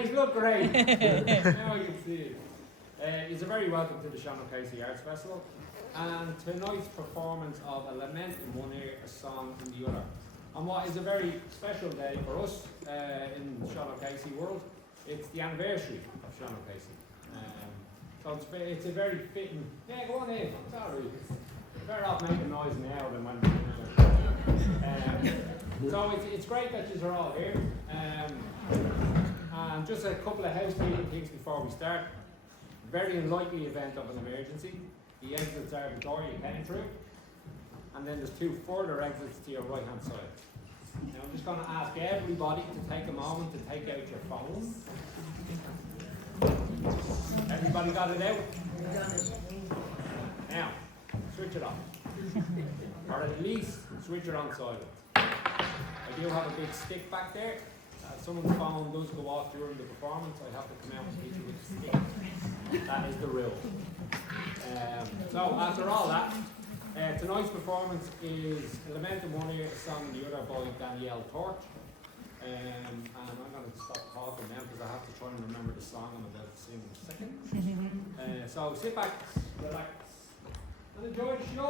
He's look great. Now you can see it. He's a very welcome to the Sean O'Casey Arts Festival. And tonight's performance of A Lament in one ear, A Song in the other. On what is a very special day for us in the Sean O'Casey world. It's the anniversary of Sean O'Casey. So it's a very fitting. Yeah, go on in. Sorry. Better off making noise now than when so it's great that you are all here. And just a couple of housekeeping things before we start. Very unlikely event of an emergency. The exits are the door you came through. And then there's two further exits to your right hand side. Now I'm just going to ask everybody to take a moment to take out your phone. Everybody got it out? Now, switch it off. Or at least switch it on silent. I do have a big stick back there. Someone's phone does go off during the performance. I have to come out and hit you with a stick. That is the rule. So after all that, tonight's performance is Lament in one ear, A Song in the other by Danièle Tort. And I'm going to stop talking now because I have to try and remember the song I'm about to sing in a second. So sit back, relax, and enjoy the show.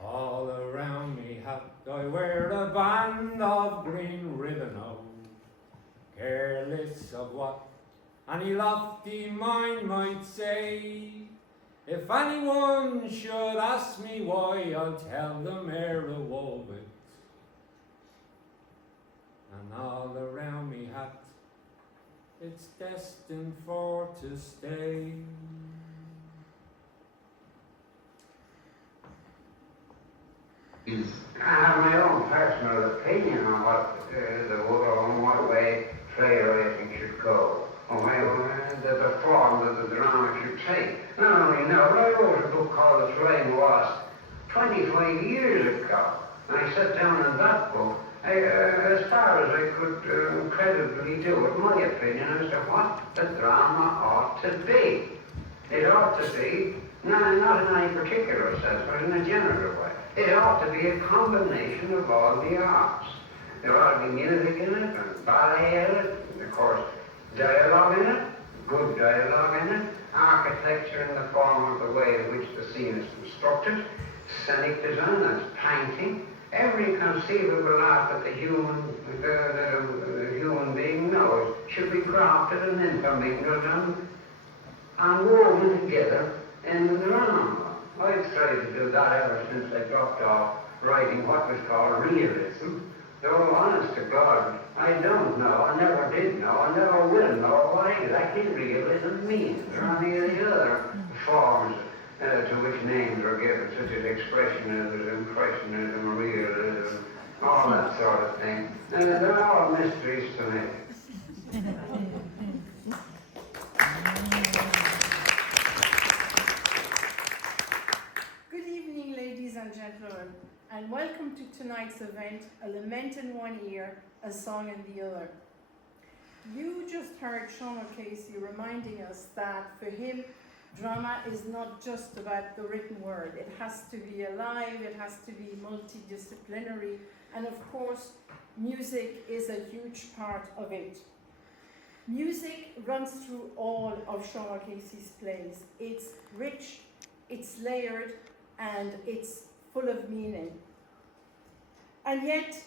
All around me I wear a band of green ribbon, oh, careless of what any lofty mind might say. If anyone should ask me why, I'll tell them ere a wove it. And all around me it's destined for to stay. I have my own personal opinion on what way play writing should go, on the form that the drama should take. Not only now, but I wrote a book called The Flying Wasp 25 years ago, and I sat down in that book as far as I could credibly do it, my opinion as to what the drama ought to be. It ought to be, not in any particular sense, but in a general way. It ought to be a combination of all the arts. There ought to be music in it, and ballet in it, and of course dialogue in it, good dialogue in it, architecture in the form of the way in which the scene is constructed, scenic design, that's painting, every conceivable art that the human being knows should be crafted and intermingled and woven together in the drama. I've tried to do that ever since I dropped off writing what was called realism. Though honest to God, I don't know, I never did know, I never will know what exactly realism means, or any of the other forms to which names are given, such as expressionism, impressionism, realism, all that sort of thing. And they're all mysteries to me. Good evening, ladies and gentlemen, and welcome to tonight's event, A Lament in one ear, A Song in the other. You just heard Sean O'Casey reminding us that for him, drama is not just about the written word. It has to be alive, it has to be multidisciplinary, and of course, music is a huge part of it. Music runs through all of Sean O'Casey's plays. It's rich, it's layered, and it's full of meaning. And yet,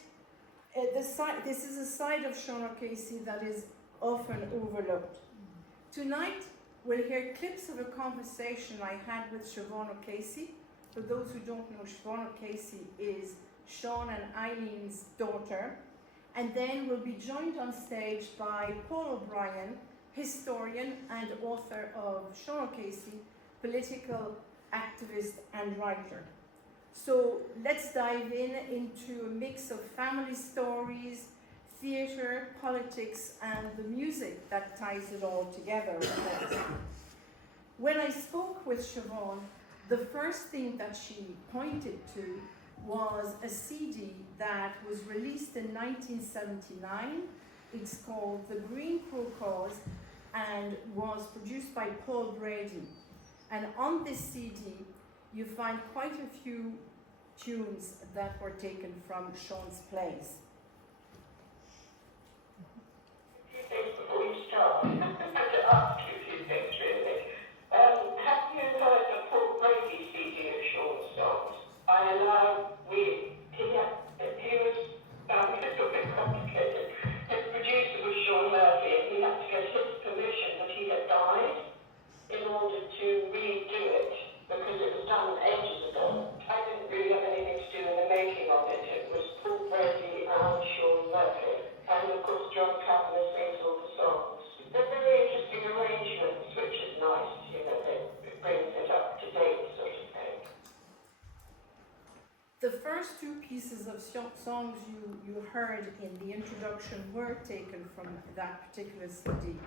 this is a side of Sean O'Casey that is often overlooked. Tonight, we'll hear clips of a conversation I had with Sean O'Casey. For those who don't know, Sean O'Casey is Sean and Eileen's daughter. And then we'll be joined on stage by Paul O'Brien, historian and author of Sean O'Casey, political activist and writer. So let's dive into a mix of family stories, theatre, politics, and the music that ties it all together. When I spoke with Siobhan, the first thing that she pointed to was a CD that was released in 1979. It's called The Green Crow Cause and was produced by Paul Brady. And on this CD, you find quite a few tunes that were taken from Sean's plays. Before you start, I'm going to ask you a few things really. Have you heard the Paul Brady CD of Sean's songs? He was a little bit complicated. His producer was Sean Murphy, and he had to get his permission that he had died in order to redo it, because it was done ages ago. I didn't really have anything to do in the making of it. It was Paul Brady and Sean Murphy. And of course, John Kavanagh sings all the songs. They're very interesting arrangements, which is nice, it brings it up to date, sort of thing. The first two pieces of songs you heard in the introduction were taken from that particular CD.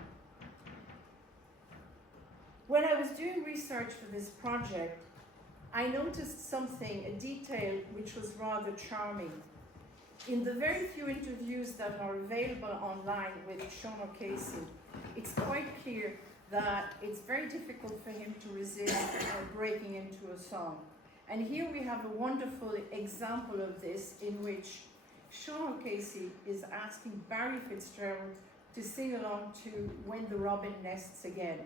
When I was doing research for this project, I noticed something, a detail which was rather charming. In the very few interviews that are available online with Sean O'Casey, it's quite clear that it's very difficult for him to resist breaking into a song. And here we have a wonderful example of this, in which Sean O'Casey is asking Barry Fitzgerald to sing along to When the Robin Nests Again.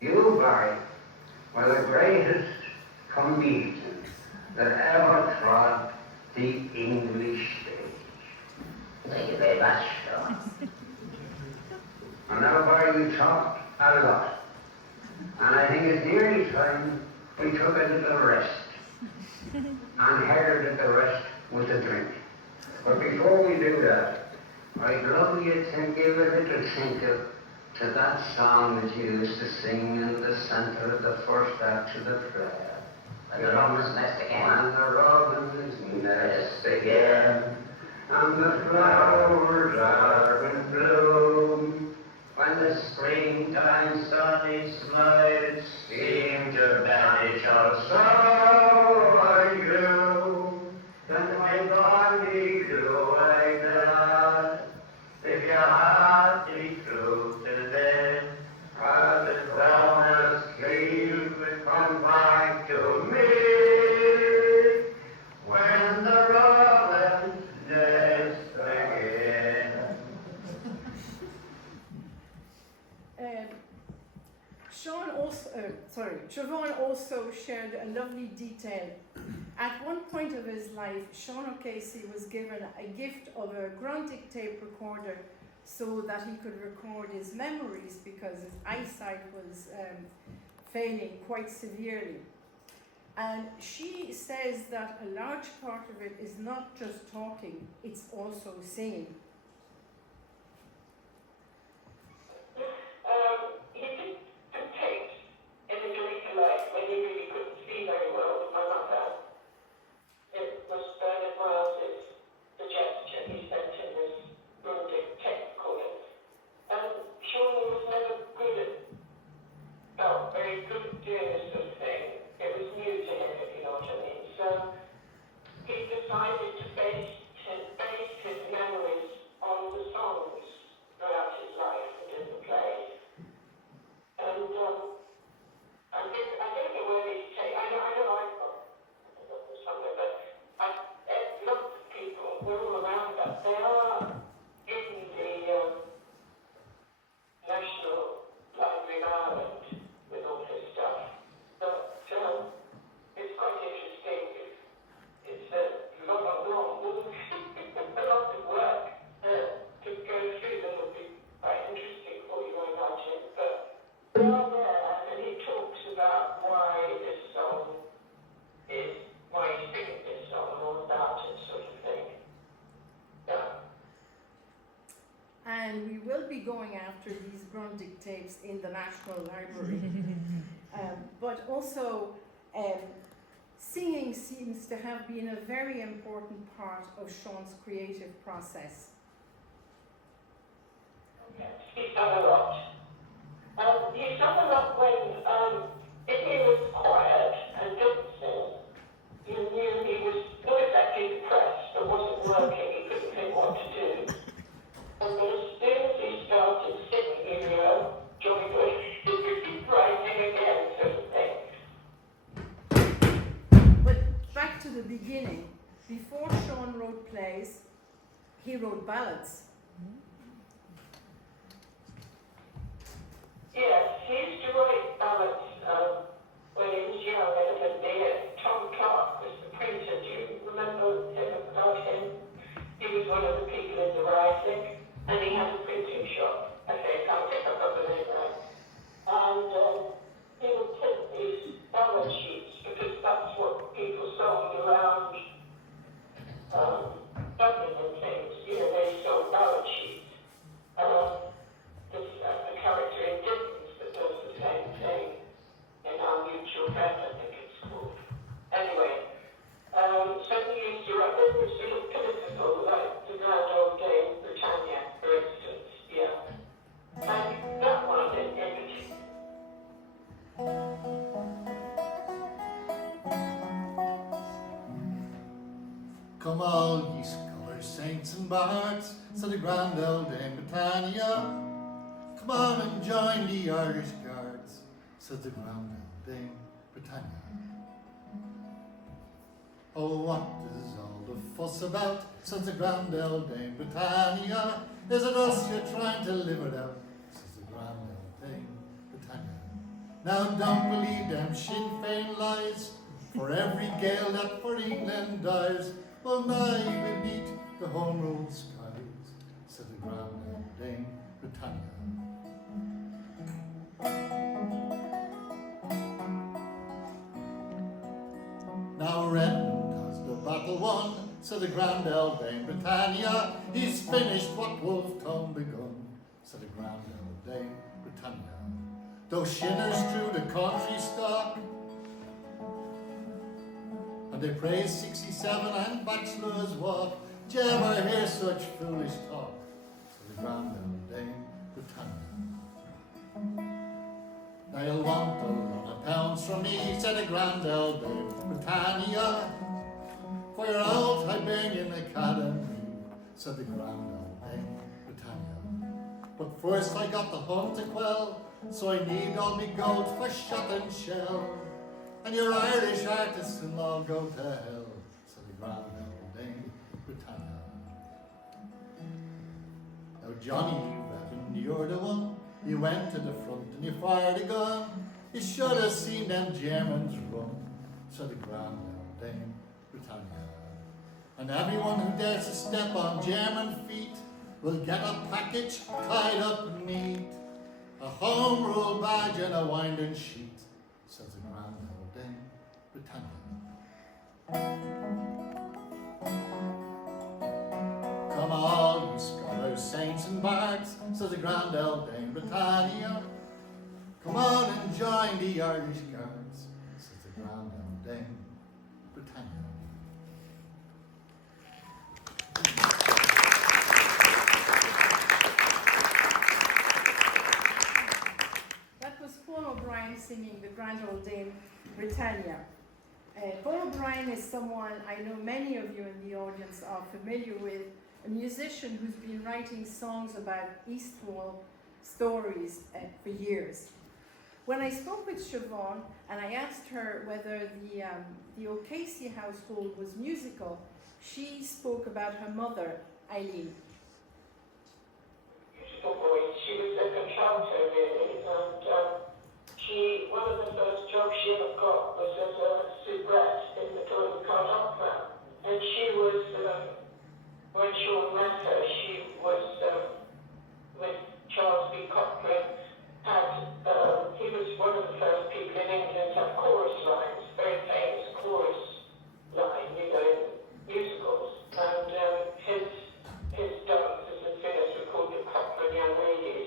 You, Barry, were the greatest comedian that ever trod the English stage. Thank you very much, Sean. And now, Barry, you talk a lot. And I think it's nearly time we took a little rest and headed the rest with a drink. But before we do that, I'd love you to give a little tinkle to that song that you used to sing in the centre of the first act of the play. When the robin's nest again. When the robin's nest again, and the flowers are in bloom, when the springtime sunny smiles seem to vanish all sorrow and gloom, then my body do I glad, if your heart be true to them, as the promise came come back to me, when the robin's nest again. Siobhan also shared a lovely detail. At one point of his life, Sean O'Casey was given a gift of a Grundig tape recorder so that he could record his memories, because his eyesight was failing quite severely. And she says that a large part of it is not just talking, it's also singing. He did some tapes in the Greek life when he really couldn't see very well with my mother. It was Bernard Miles's suggestion. He sent him this Grundig tape recorder. And Sean was never good at, felt very good at doing this sort of thing. It was new to him, if you know what I mean. So he decided to base his memories on the songs throughout his life and in the plays. And I don't know where these take. I know I've got them somewhere, but lots of people were all around that. They are in the National Library of Ireland with all his stuff. So going after these Grundig tapes in the National Library. But also, singing seems to have been a very important part of Sean's creative process. He's done a lot. He's done a lot when, if he was quiet and didn't sing, you knew he was not exactly depressed, but wasn't working, he couldn't think what to do. And then as soon as he started singing, you know, jolly good, he's writing again, sort of thing. But back to the beginning, before Sean wrote plays, he wrote ballads. Yes, he used to write ballads when he was young, and Tom Clark was the printer. Do you remember about him? He was one of the people in the Rising, and he had a printing shop. I can't think of the name right. And he would print these ballad sheets because that's what people sold around Dublin and things. You know, they sold ballad sheets. There's a character in Dickens that does the same thing in Our Mutual Friend, I think it's called. Anyway, so he used to write, they were sort of political, like the grand old Dame Britannia, for instance, yeah. And that one in particular. Come all ye scholars, saints and bards, said the grand old Dame Britannia. Come on and join the Irish Guards, said the grand old Dame Britannia. Oh, what is all the fuss about, said the grand old Dame Britannia? Is it us you're trying to live without, says the grand old Dame Britannia. Now don't believe them Sinn Féin lies, for every Gael that for England dies, well nigh beneath the home rule skies, said the grand old Dame Britannia. Now Redmond has the battle won, said the grand old Dame Britannia. He's finished what Wolfe Tone begun, said the grand old Dame Britannia. Though Shinners through the country stalk, and they praise 67 and Bachelor's Walk, d'ye ever hear such foolish talk, said the grand old Dame Britannia. Now you'll want £100 from me, said the grand old Dame Britannia, for your old Hibernian Academy, said the grand old Dame Britannia. But first I got the hunt to quell, so I need all me gold for shot and shell, and your Irish artists-in-law go to hell, said the grand old Dame Britannia. Now Johnny Reverend, you're the one, you went to the front and you fired a gun. You should have seen them Germans run, said the grand old Dame Britannia. And everyone who dares to step on German feet will get a package tied up neat, a home rule badge and a winding sheet, says the grand old Dame Britannia. Come all you scholars, saints and bards, says the grand old Dame Britannia. Come on and join the Irish Guards, says the grand old Dame Britannia. That was Paul O'Brien singing the grand old Dame Britannia. Paul O'Brien is someone I know many of you in the audience are familiar with, a musician who's been writing songs about East Wall stories for years. When I spoke with Siobhan and I asked her whether the O'Casey household was musical, she spoke about her mother, Eileen. Beautiful voice. She was a contralto, really, and one of the first jobs she ever got was as a soubrette in the Gordon-Card Opera. And she was, when Sean met her, she was with Charles B. Cochrane. He was one of the first people in England to have chorus lines, very famous chorus line, you know, in musicals. And his dance, as in Phyllis, were called the Cochrane Young Ladies.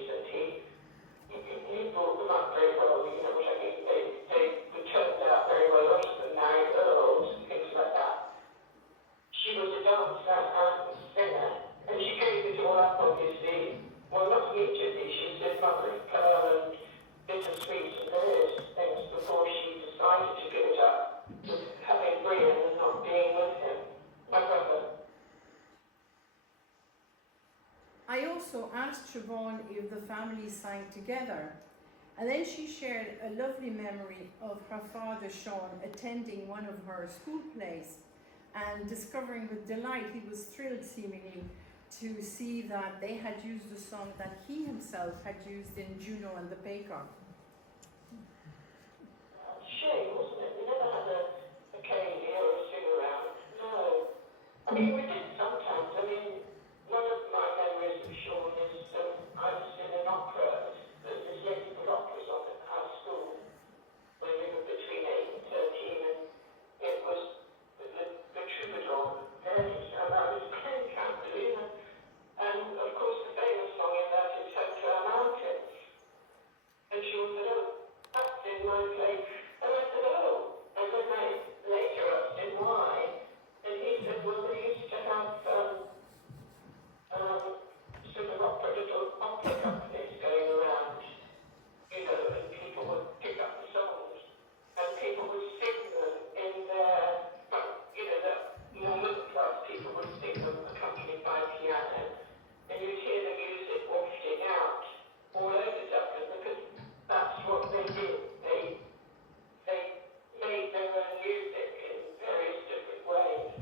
asked Siobhan if the family sang together. And then she shared a lovely memory of her father, Sean, attending one of her school plays and discovering with delight, he was thrilled seemingly to see that they had used a song that he himself had used in Juno and the Peacock. Shame, wasn't it? We never had a Katie or a sing around. No. I mean, we did sometimes. I mean, one of my memories of Sean is I was in an opera. There's this lady put operas on at high school when we were between 8 and 13, and it was the troubadour. And I was 10, can't believe it. And of course, the famous song in that is Hotel Mountains. And Sean said, oh, that's in my play. And I said, oh. And then I later asked him why. And he said, well, they used to have sort of little opera companies going around, you know, and people would pick up the songs. And people would sing them in their, you know, the more middle class people would sing them accompanied by a piano. And you'd hear the music wafting out all over Dublin because that's what they did. They made their own music in various different ways.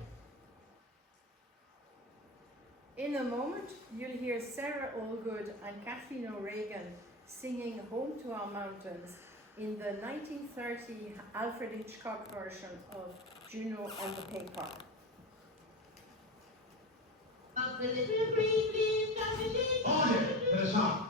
In a moment, you'll hear Sarah Allgood and Kathleen O'Regan singing Home to Our Mountains in the 1930 Alfred Hitchcock version of Juno and the Peacock. Up the little green leaves, down the leaves. Order to the song.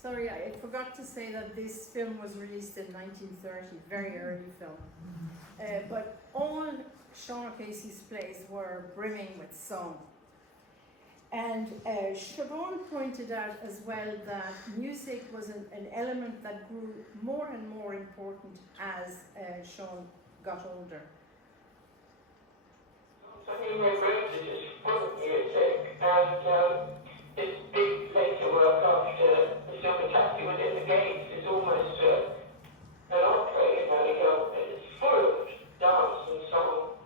Sorry, I forgot to say that this film was released in 1930, very early film. But all Sean O'Casey's plays were brimming with song. And Siobhan pointed out as well that music was an element that grew more and more important as Sean got older. I mean, they wrote it as folk music, and his big later work after The Silver Taxi Within the Gates is almost an opera, you know, it's full of dance and song.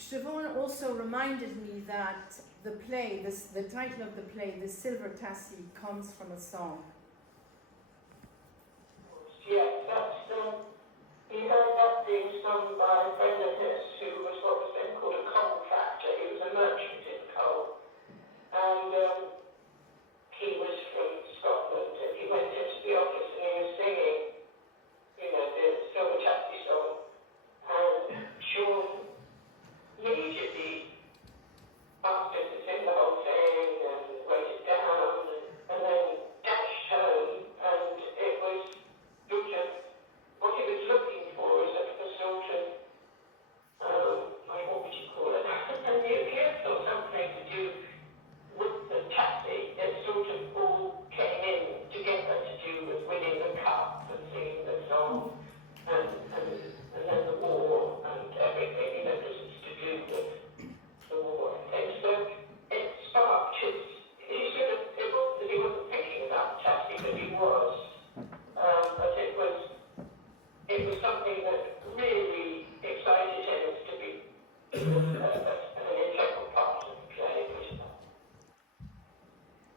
Siobhan also reminded me that the play, the title of the play, The Silver Taxi, comes from a song. Yes, that's, he heard that being sung by a friend of his who was what was then called a coal factor. He was a merchant in coal. And he was from Scotland, and he went into the office and he was singing, you know, the Silver Taxi song. And Sean immediately asked him to sing the whole thing and wrote it down, and then dashed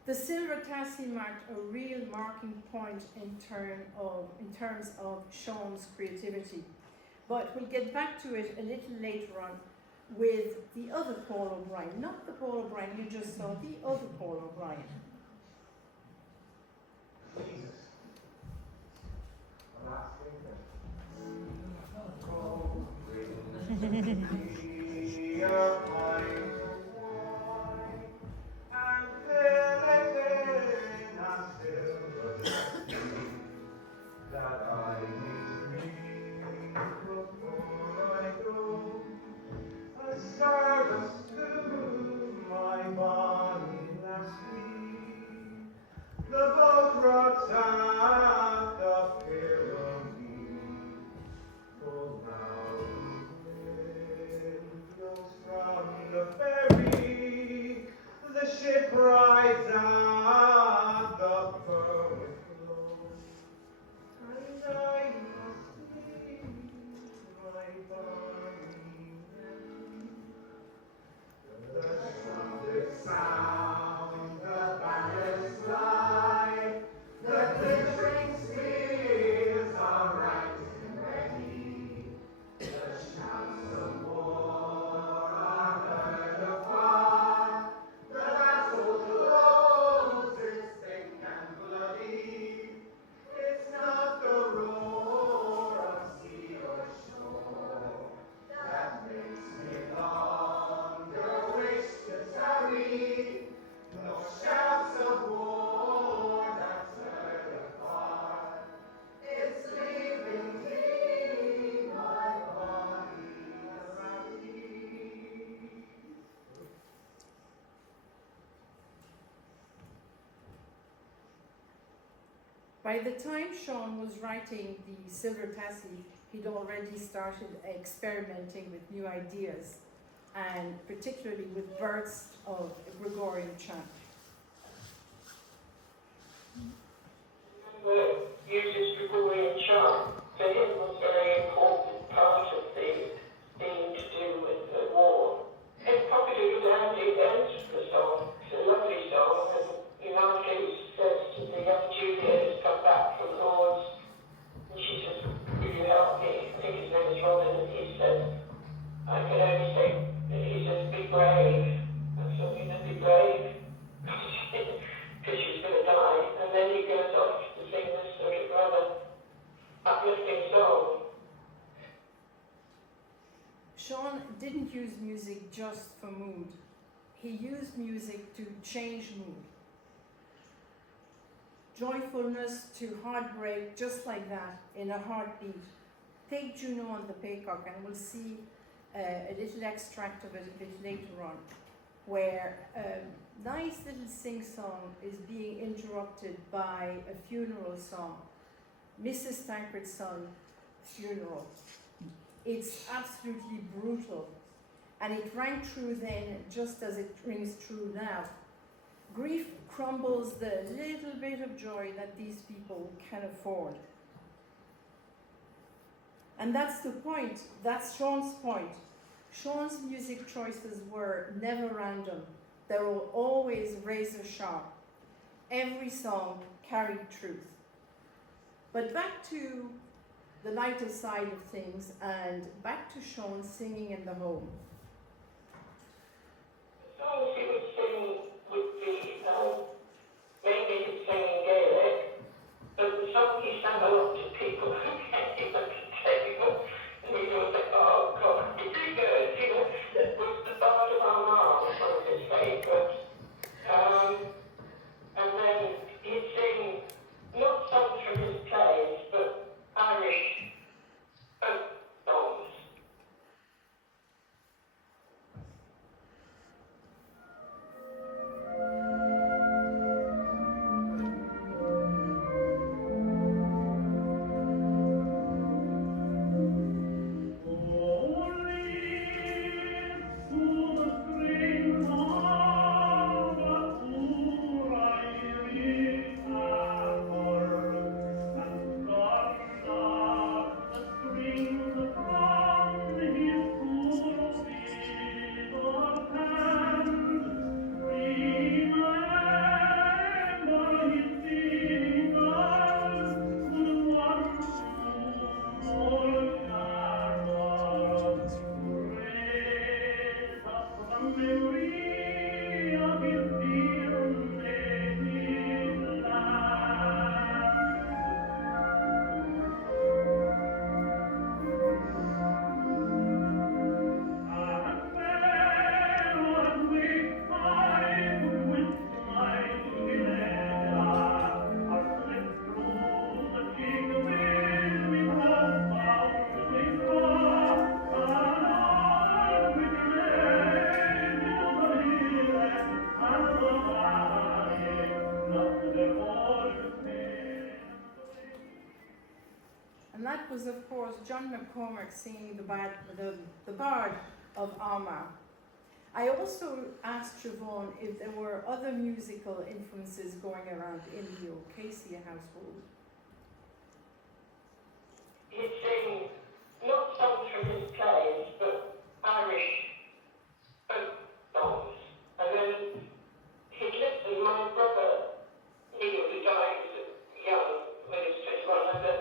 The Silver Tassie marked a real marking point in terms of Sean's creativity. But we'll get back to it a little later on with the other Paul O'Brien, not the Paul O'Brien you just saw, the other Paul O'Brien. The boat rocks at the Pyramid, for now the wind blows from the ferry, the ship rides at the Berwick Road, and I must leave my bonny Nelly. The trumpets sound, the banners fly, the glittering spears are right and ready. The shouts of war are heard afar. The battle closes thick and bloody. It's not the roar of sea or shore that makes me longer wish to tarry, nor shouts of war that's heard afar. It's leaving me, my body ruddy. By the time Sean was writing the Silver Tassie, he'd already started experimenting with new ideas, and particularly with bursts of Gregorian chant. Uses Gregorian chant. For him was a very important part of the theme to do with the war. It's probably a good end to the song. It's a lovely song, and in our case says to the young Julia who's come back from Lord's, and she says, "Will you help me?" I think his name is Robin, and he says, "I can only say," he says, "be brave." And so we know, be brave, because she's going to die. And then he goes off to sing this sort of rather uplifting song. Sean didn't use music just for mood. He used music to change mood. Joyfulness to heartbreak, just like that, in a heartbeat. Take Juno and the Peacock, and we'll see a little extract of it a bit later on, where a nice little sing-song is being interrupted by a funeral song, Mrs. Tancred's son's funeral. It's absolutely brutal, and it rang true then just as it rings true now. Grief crumbles the little bit of joy that these people can afford. And that's the point, that's Sean's point. Sean's music choices were never random. They were always razor sharp. Every song carried truth. But back to the lighter side of things, and back to Sean singing in the home. The songs he would sing would be, mainly he'd sing in Gaelic, but the song he sang a lot to people who came at the table, and we would say, "Oh God, it's really good," you know, was the Bard of Armagh, was one of his favourites. And then he'd sing not songs from his plays, but Irish folk songs. And that was, of course, John McCormack singing the Bard of Armagh. I also asked Siobhan if there were other musical influences going around in the O'Casey household. He'd sing not songs from his plays, but Irish folk songs. And then he'd listen, my brother, Neil, who died young when he was 21, had a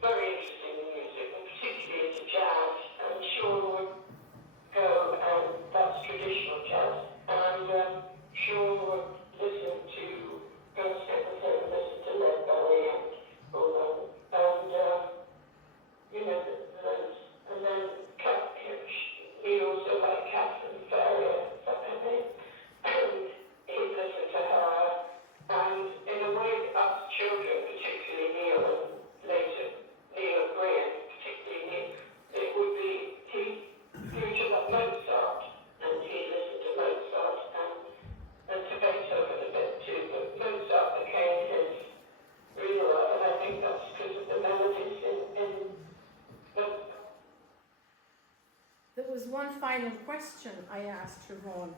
very interesting in music, and particularly into jazz. And Sean would go, and that's traditional jazz. And Sean would listen to, go and sit with him, listen to Lead Belly and all that. And, you know, those, and then he also liked Catherine Ferrier, and he'd listen to her. And in a way, us children, particularly Neil and later Neil and Brian, particularly Neil, it would be, he grew to love Mozart, and he listened to Mozart and to Beethoven a bit too, but Mozart became his real love, and I think that's because of the melodies in Mozart. There was one final question I asked Siobhan.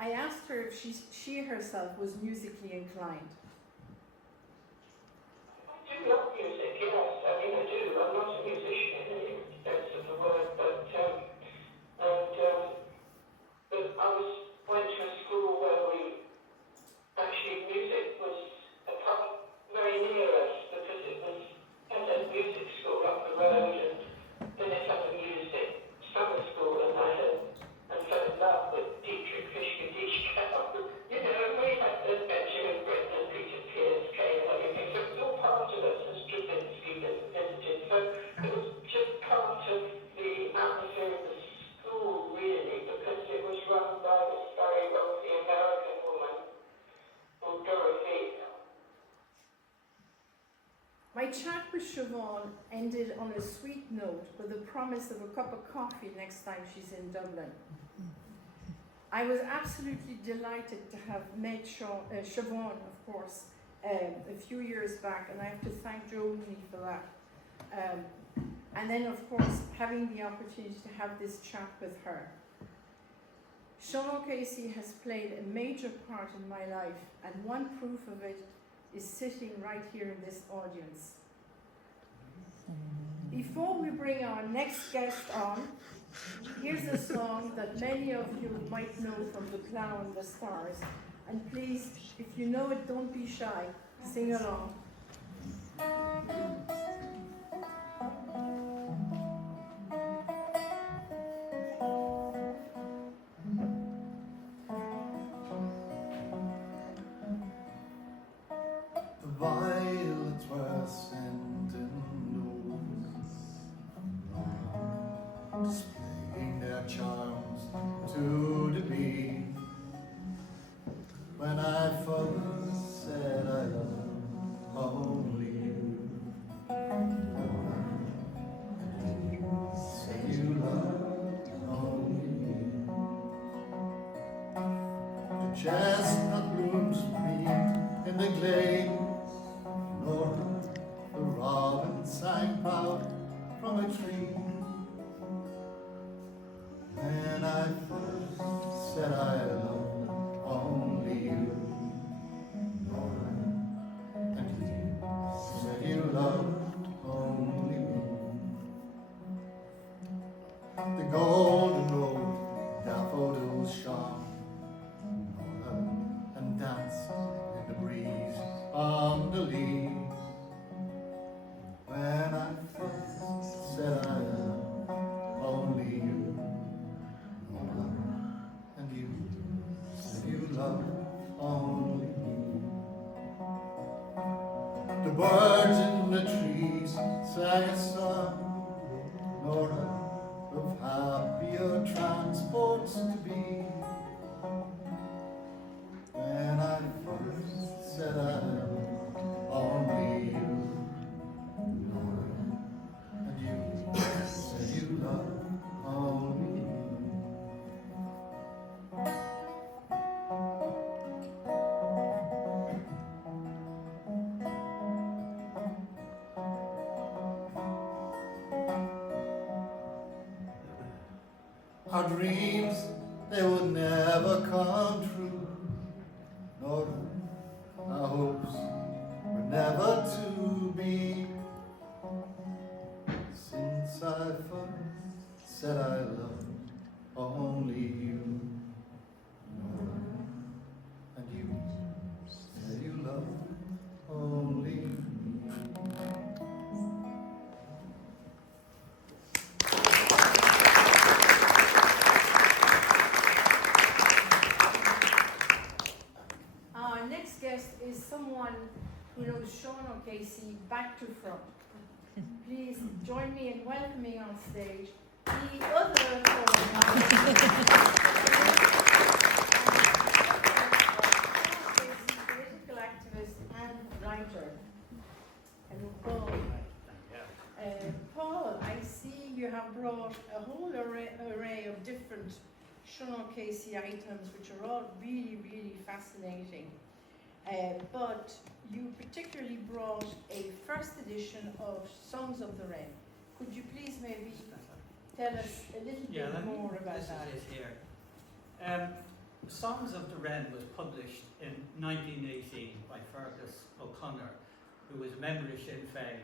I asked her if she herself was musically inclined. I do love music, yes. I mean, I do. I'm not a musician in any sense of the word, but I went to a school where actually music was very near us, because it was at a music school up the road, and then it had a music summer school, and I fell in love with Dietrich Fischer-Dieskau. You know, we had Benjamin Britten and Peter Pearce came and everything, so it was all part of us, and Stravinsky visited. So it was just part of the atmosphere of the school, really, because it was run by this very wealthy American woman called Dorothy. My chat with Siobhan ended on a sweet note with the promise of a cup of coffee next time she's in Dublin. I was absolutely delighted to have met Siobhan, of course, a few years back, and I have to thank Joe Mooney for that. And then, of course, having the opportunity to have this chat with her. Sean O'Casey has played a major part in my life, and one proof of it is sitting right here in this audience. Before we bring our next guest on, here's a song that many of you might know from The Plough and the Stars. And please, if you know it, don't be shy, sing along. The violets were sent in notes, displaying their charms to the bee. When I first said I love only you, said you love only me. The chestnut blooms meet in the glade, nor the robin sang proud from a tree. When I first said I love only you, Nora, and you said you loved only me. The golden road daffodils shone, Nora, and danced in the breeze on the leaves. When I first said I love only you, Nora, and you said you love only me. The birds in the trees sang a song, Nora, of happier transports to be. When I first said I love only you, Nora, and you said you love only me. Our dreams, they would never come true, nor our hopes were never to be. Since I first said I love only you, Nora, and you said you love only me. Our next guest is someone who knows Sean O'Casey back to front. Please join me in welcoming on stage the other political activist and writer. And Paul, I see you have brought a whole array of different Sean O'Casey items, which are all really, really fascinating. But you particularly brought a first edition of Songs of the Wren. Could you please maybe tell us a little bit more about that? This is it here. Songs of the Wren was published in 1918 by Fergus O'Connor, who was a member of Sinn Féin.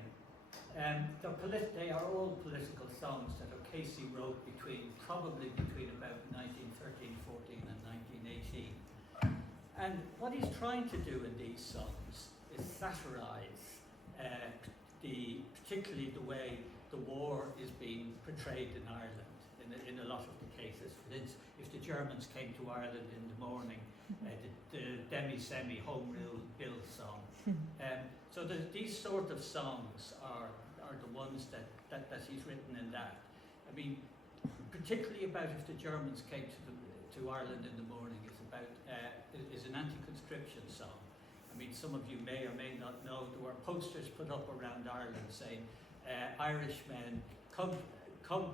They are all political songs that O'Casey wrote probably between about 1913-14 and 1918. And what he's trying to do in these songs is satirise particularly the way the war is being portrayed in Ireland in a lot of the cases. For instance, if the Germans came to Ireland in the morning, the demi-semi home rule bill song. So these sort of songs are the ones that he's written in that. I mean, particularly about if the Germans came to Ireland in the morning is an anti-conscription song. I mean, some of you may or may not know there were posters put up around Ireland saying, Irishmen, come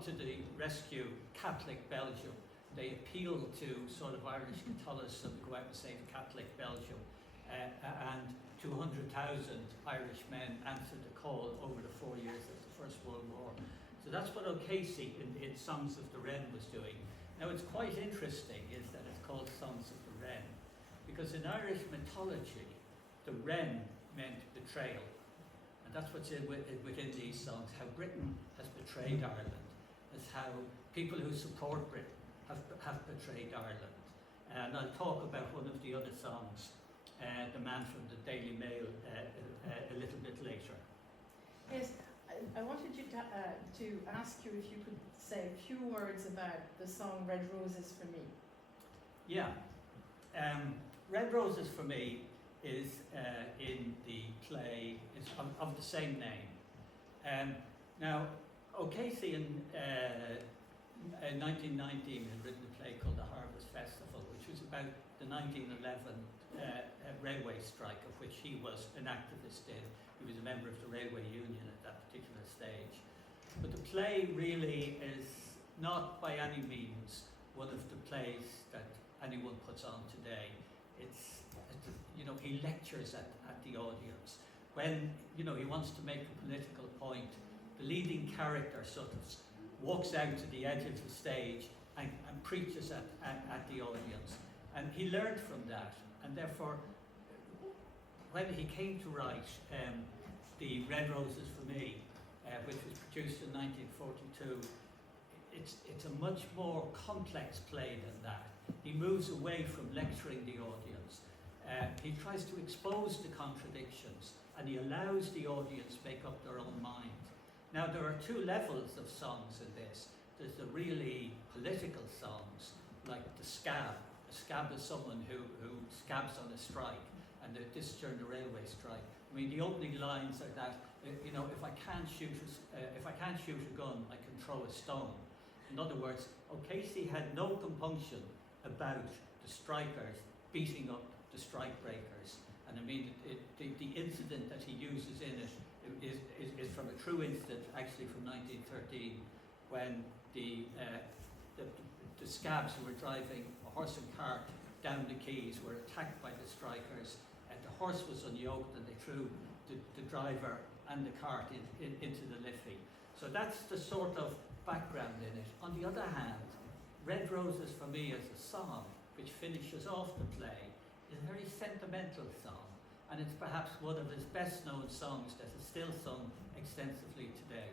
to the rescue, Catholic Belgium. They appeal to sort of Irish Catholicism to go out and save Catholic Belgium. And 200,000 Irish men answered the call over the 4 years of the First World War. So that's what O'Casey in Songs of the Wren was doing. Now it's quite interesting is that it's called Songs of the Wren, because in Irish mythology, the wren meant betrayal. And that's what's within these songs, how Britain has betrayed Ireland, as how people who support Britain have betrayed Ireland. And I'll talk about one of the other songs, The Man from the Daily Mail, a little bit later. Yes, I wanted you to ask you if you could say a few words about the song Red Roses for Me. Yeah. Red Roses for Me is in the play of the same name. Now, O'Casey in 1919 had written a play called The Harvest Festival, which was about the 1911 railway strike, of which he was an activist in. He was a member of the railway union at that particular stage. But the play really is not by any means one of the plays that anyone puts on today. He lectures at the audience. When, he wants to make a political point, the leading character sort of walks out to the edge of the stage and preaches at the audience. And he learned from that, and therefore, when he came to write the Red Roses for Me, which was produced in 1942, it's a much more complex play than that. He moves away from lecturing the audience. He tries to expose the contradictions, and he allows the audience make up their own mind. Now, there are two levels of songs in this. There's the really political songs, like the scab. A scab is someone who scabs on a strike, and this is during the railway strike. I mean, the opening lines are that, if I can't shoot a gun, I can throw a stone. In other words, O'Casey had no compunction about the strikers beating up the strike breakers. And I mean, the incident that he uses in it is from a true incident, actually from 1913, when the scabs who were driving a horse and cart down the quays were attacked by the strikers. The horse was unyoked, and they threw the driver and the cart into the Liffey. So that's the sort of background in it. On the other hand, Red Roses for me as a song which finishes off the play is a very sentimental song, and it's perhaps one of his best known songs that is still sung extensively today.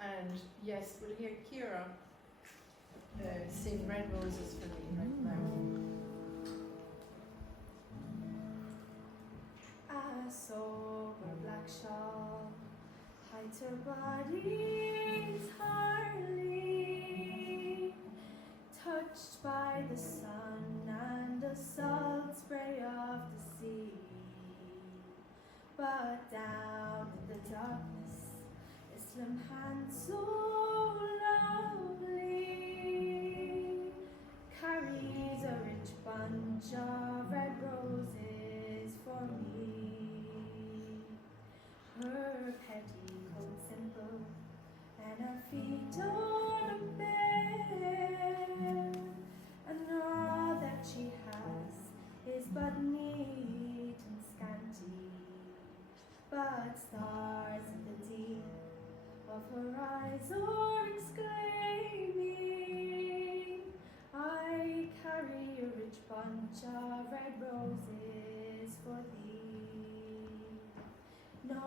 And yes, we'll hear Kira sing Red Roses for me right now. I saw her black shawl hides her body entirely, touched by the sun and the salt spray of the sea. But down in the darkness, a slim hand so lovely carries a rich bunch of red roses for me. Her petticoat simple and her feet are bare, and all that she has is but neat and scanty. But stars in the deep of her eyes are exclaiming, I carry a rich bunch of red roses for thee. No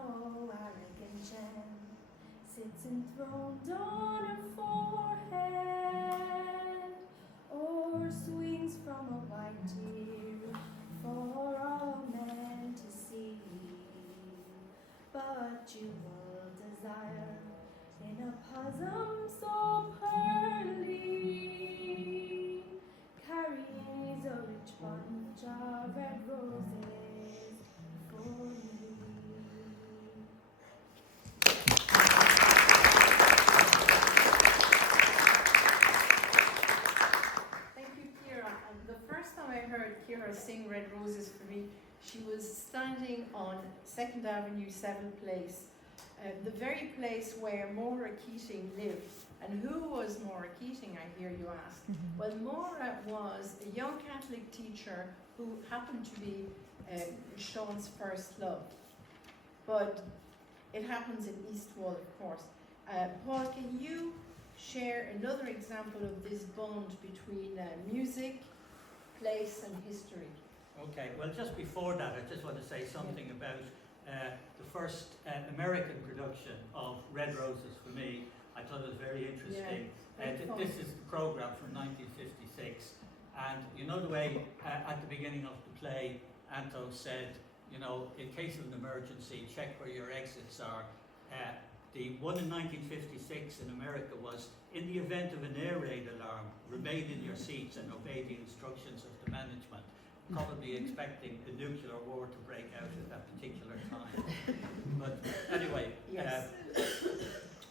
arrogant gem sits enthroned on her forehead, or swings from a white tear for all men to see. But jewel desire in a bosom so pearly carries a rich bunch of red roses for me. Thank you, Kira. And the first time I heard Kira sing Red Roses for me, she was standing on 2nd Avenue, 7th Place, the very place where Maura Keating lived. And who was Maura Keating, I hear you ask? Well, Maura was a young Catholic teacher who happened to be Sean's first love. But it happens in East Wall, of course. Paul, can you share another example of this bond between music, place and history? Okay, well just before that I just want to say something about the first American production of Red Roses for me. I thought it was very interesting. This is the program from 1956, and you know the way at the beginning of the play Anto said, you know, in case of an emergency, check where your exits are. The one in 1956 in America was, in the event of an air raid alarm, remain in your seats and obey the instructions of the management. Probably expecting a nuclear war to break out at that particular time. But anyway, yes.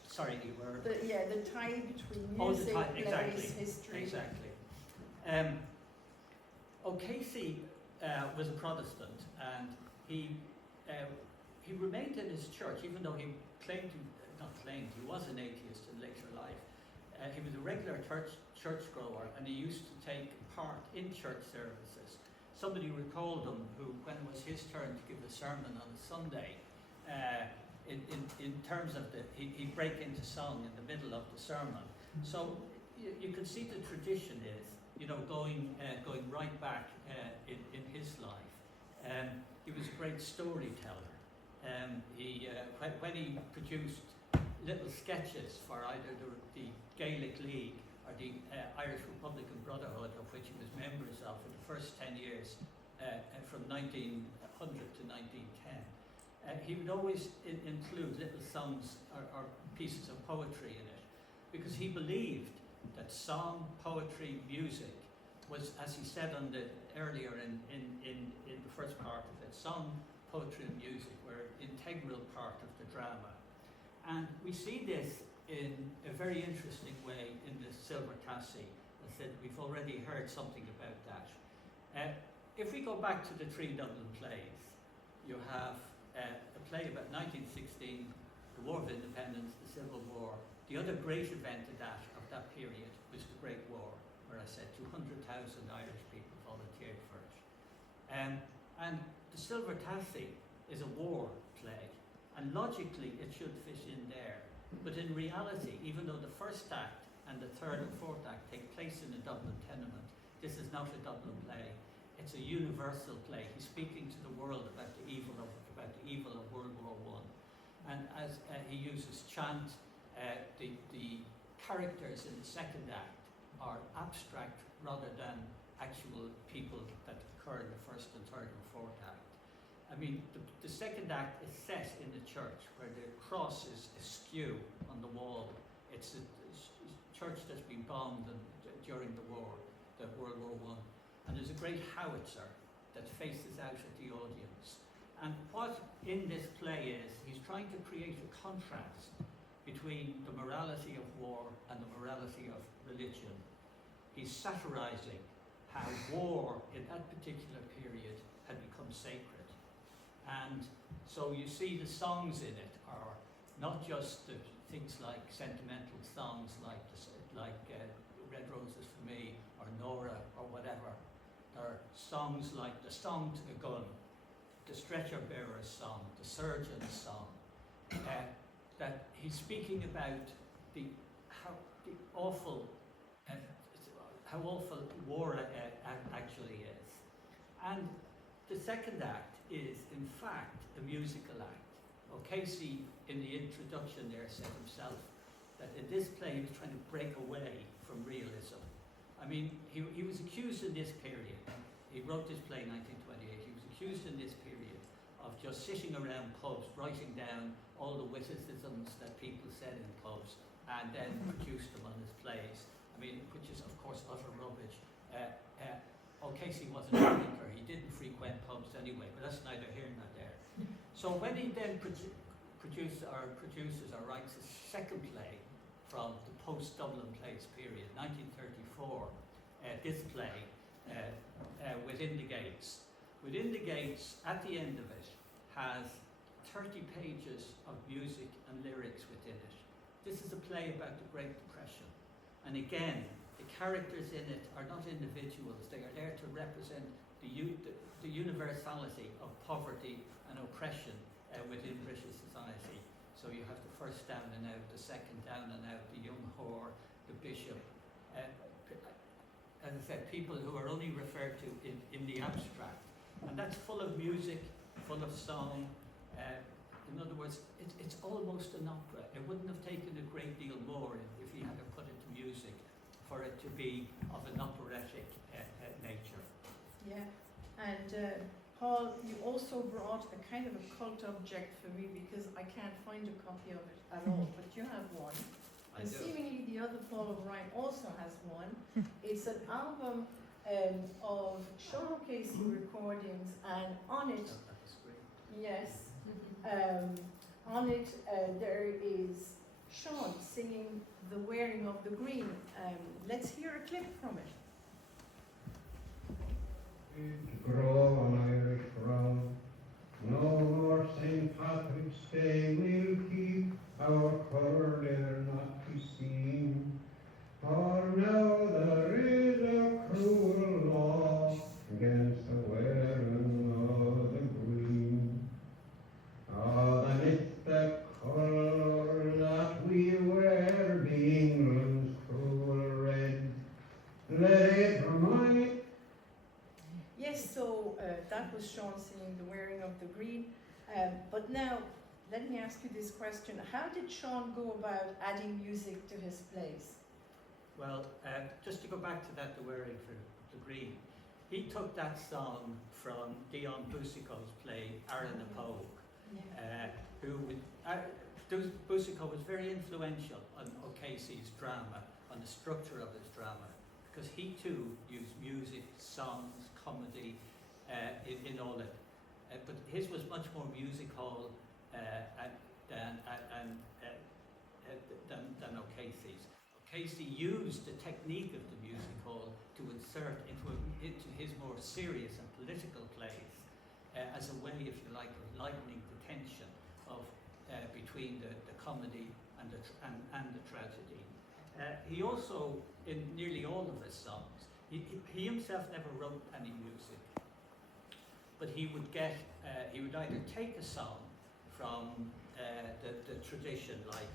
Sorry, you were... The tie between music, place, exactly, history. Exactly. O'Casey was a Protestant, and he remained in his church, even though he he was an atheist in later life. He was a regular churchgoer, and he used to take part in church services. Somebody recalled him who, when it was his turn to give a sermon on a Sunday, in terms of he'd break into song in the middle of the sermon. So you can see the tradition is, you know, going right back in his life. He was a great storyteller. When he produced little sketches for either the Gaelic League or the Irish Republican Brotherhood, of which he was members of for the first 10 years, from 1900 to 1910, he would always include little songs or pieces of poetry in it, because he believed that song, poetry, music was, as he said earlier in the first part of it, song, poetry and music were an integral part of the drama. And we see this in a very interesting way in the Silver Cassie. I said we've already heard something about that. If we go back to the three Dublin plays, you have a play about 1916, the War of Independence, the Civil War. The other great event of that period was the Great War, where I said 200,000 Irish people volunteered for it. And the Silver Cassie is a war play, and logically it should fit in there. But in reality, even though the first act and the third and fourth act take place in a Dublin tenement. This is not a Dublin play. It's a universal play. He's speaking to the world about the evil of World War I. And as he uses chant, the characters in the second act are abstract rather than actual people that occur in the first and third and fourth act. I mean, the second act is set in the church where the cross is askew on the wall. It's a church that's been bombed during the war, the World War I. And there's a great howitzer that faces out at the audience. And what in this play is, he's trying to create a contrast between the morality of war and the morality of religion. He's satirizing how war in that particular period had become sacred. And so you see the songs in it are not just the things like sentimental songs like Red Roses for Me or Nora or whatever. There are songs like the Song to the Gun, the Stretcher Bearer's Song, the Surgeon's Song, that he's speaking about how awful war actually is. And the second act is, in fact, a musical act. O'Casey, in the introduction there, said himself that in this play he was trying to break away from realism. I mean, he was accused in this period, he wrote this play in 1928, he was accused in this period of just sitting around pubs, writing down all the witticisms that people said in pubs, and then produced them on his plays. I mean, which is, of course, utter rubbish. O'Casey wasn't a drinker, he didn't frequent pubs anyway, but that's neither here nor there. So when he then produces or writes a second play from the post-Dublin plays period, 1934, this play, Within the Gates. Within the Gates, at the end of it, has 30 pages of music and lyrics within it. This is a play about the Great Depression. And again, the characters in it are not individuals, they are there to represent the universality of poverty and oppression within British society. So you have the first down and out, the second down and out, the young whore, the bishop. As I said, people who are only referred to in the abstract. And that's full of music, full of song. In other words, it's almost an opera. It wouldn't have taken a great deal more if he had to put it to music for it to be of an operatic nature. Yeah, and Paul, you also brought a kind of a cult object for me because I can't find a copy of it at all, but you have one. And seemingly the other Paul O'Brien also has one. It's an album of Sean O'Casey recordings, and on it, yes, on it there is Sean singing The Wearing of the Green. Let's hear a clip from it. Grow on Irish ground, no more St. Patrick's Day we'll keep, our colour there not to see. For now there is a cruel law against the wearing of the green. Ah, then it's the colour that we wear, the England's cruel red. Let it remind. Yes, so that was Sean singing The Wearing of the Green. But now, let me ask you this question. How did Sean go about adding music to his plays? Well, just to go back to that, The Wearing for the Green, he took that song from Dion Boucicault's play Aaron the Pogue, Boucicault was very influential on O'Casey's drama, on the structure of his drama, because he too used music, songs, comedy in all it. But his was much more music hall than O'Casey's. O'Casey used the technique of the music hall to insert into his more serious and political plays as a way, if you like, of lightening the tension of between the comedy and the tragedy. He also, in nearly all of his songs, he himself never wrote any music, but he would either take a song from the tradition, like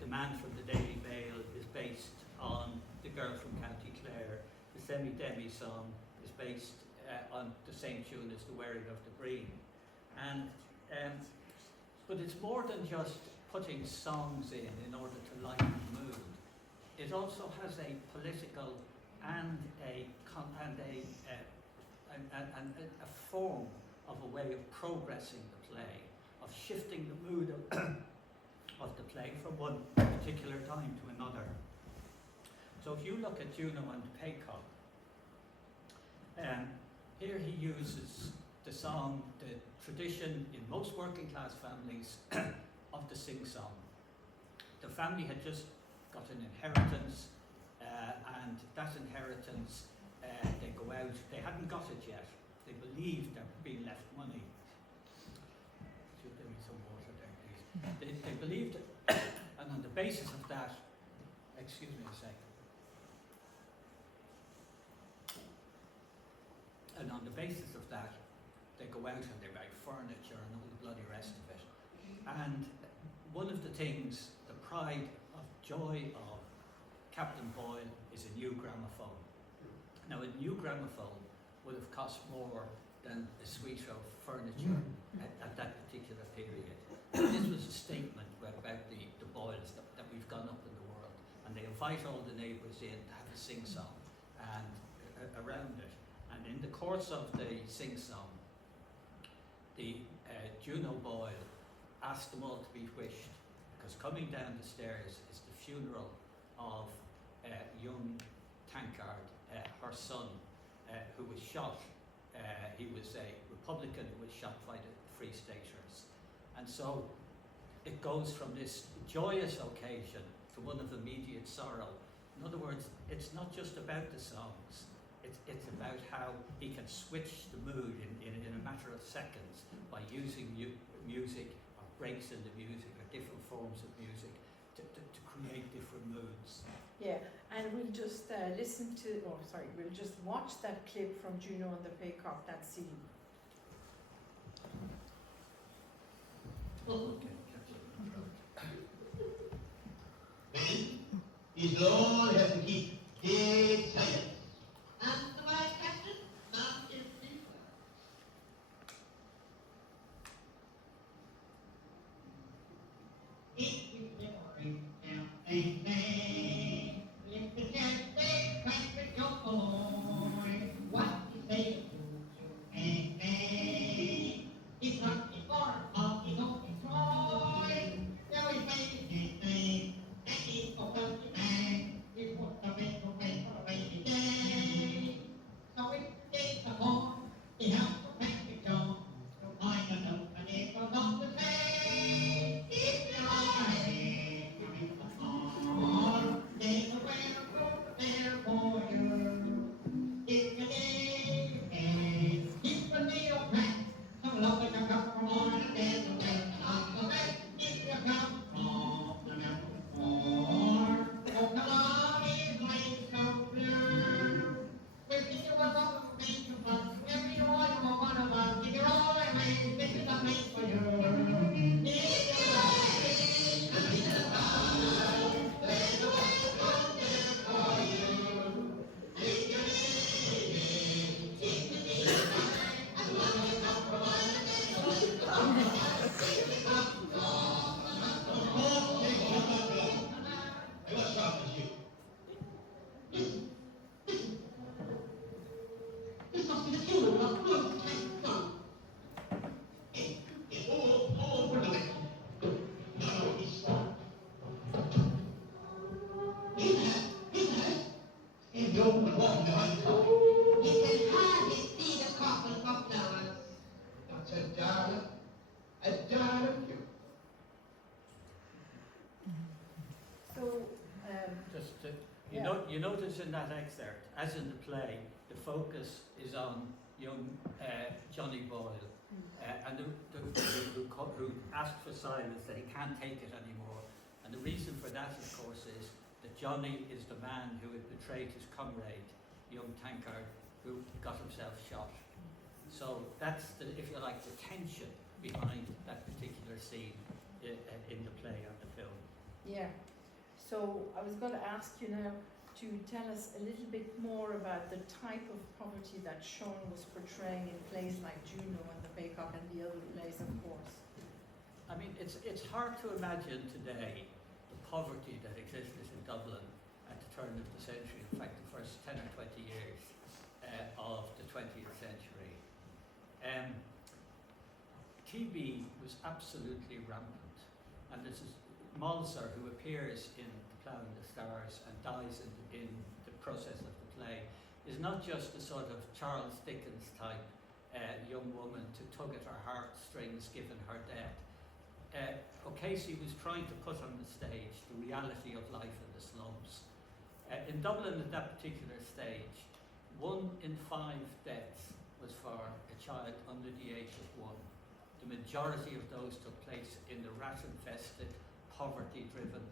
The Man from the Daily Mail is based on The Girl from County Clare. The Semi-Demi song is based on the same tune as The Wearing of the Green. And, but it's more than just putting songs in order to lighten the mood. It also has a political and a form of a way of progressing the play, of shifting the mood of the play from one particular time to another. So if you look at Juno and the Paycock, here he uses the song, the tradition in most working class families of the sing-song. The family had just got an inheritance, and that inheritance, they go out, they hadn't got it yet. They believed they were being left money. Should there be some water there, please? They believed it, and on the basis of that, excuse me a second. And on the basis of that, they go out and they buy furniture and all the bloody rest of it. And one of the things, the pride of joy of Captain Boyle is a new gramophone. Now a new gramophone would have cost more than a suite of furniture at that particular period. This was a statement about the Boyles that we've gone up in the world, and they invite all the neighbours in to have a sing-song and around it. And in the course of the sing-song, the Juno Boyle asked them all to be wished, because coming down the stairs is the funeral of young Tankard, her son, who was shot. He was a Republican who was shot by the Free Staters. And so it goes from this joyous occasion to one of immediate sorrow. In other words, it's not just about the songs. It's about how he can switch the mood in a matter of seconds by using music or breaks in the music or different forms of music to create different moods. Yeah, and we'll just we'll just watch that clip from Juno and the Paycock, that scene. His Lord has to keep dead silence. And the Vice Captain, not his people. It is the glory down and bang. If the cat they crack the boy, what is they do and bang? He's not his farm, of his own toy. Now he's made his thing, and he's open the bang. It was the best of a rainy day. So if the days are gone, he has to pack it on. To find a note and it goes on to say, if you're alright, you're in the farm. There's a railroad there for you. If you need, keep the needle crack. So long as you come from on and there's a way on the back. If you come from the mountain floor, oh come on, it's late so blue. Wishing you was all the things you want. Every one you were one of us. If you're all the way, this is a place for you. If you're ready, come in the farm. There's a way out there for you. If you need, keep the needle tight. As long as you come from one and there's a way to come. If you come from the mountain floor, Hey, what's wrong with you? this must be the funeral of Lord Tankard. Oh, wait a minute. No, he's wrong. He's there. He's the old one walking behind the coffin. He can hardly see the coffin for flowers. That's a darling view. So, Just to, Yeah. you notice in that excerpt, as in the play, the focus is on young Johnny Boyle, and who asked for silence, that he can't take it anymore. And the reason for that, of course, is that Johnny is the man who had betrayed his comrade, young Tankard, who got himself shot. So that's, the, if you like, the tension behind that particular scene in the play or the film. yeah. So I was going to ask you now to tell us a little bit more about the type of poverty that Sean was portraying in plays like Juno and The Baycock and the other plays, of course. I mean, it's hard to imagine today the poverty that existed in Dublin at the turn of the century, in fact the first 10 or 20 years of the 20th century. TB was absolutely rampant, and this is Malzer, who appears in The Plough and the Stars and dies in the process of the play, is not just a sort of Charles Dickens type young woman to tug at her heartstrings given her death. O'Casey was trying to put on the stage the reality of life in the slums. In Dublin at that particular stage, 1 in 5 deaths was for a child under the age of 1. The majority of those took place in the rat-infested, poverty-driven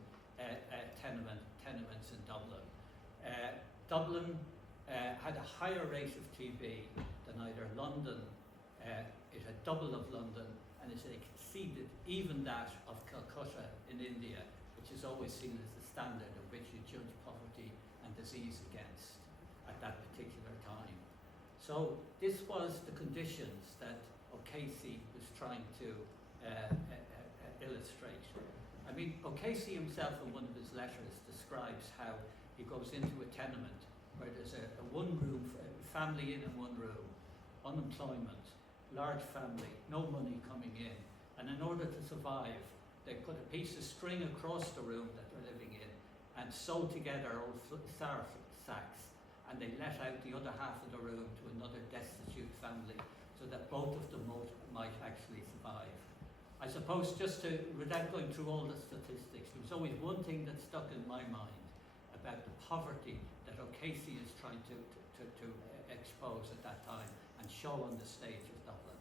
tenements in Dublin. Dublin had a higher rate of TB than either London, it had double of London, and it exceeded even that of Calcutta in India, which is always seen as the standard of which you judge poverty and disease against at that particular time. So this was the conditions that O'Casey was trying to illustrate. I mean, O'Casey himself in one of his letters describes how he goes into a tenement where there's a one-room family in one room, unemployment, large family, no money coming in, and in order to survive, they put a piece of string across the room that they're living in and sew together old star sacks, and they let out the other half of the room to another destitute family so that both of them might actually survive. I suppose without going through all the statistics, there was always one thing that stuck in my mind about the poverty that O'Casey is trying to expose at that time and show on the stage of Dublin,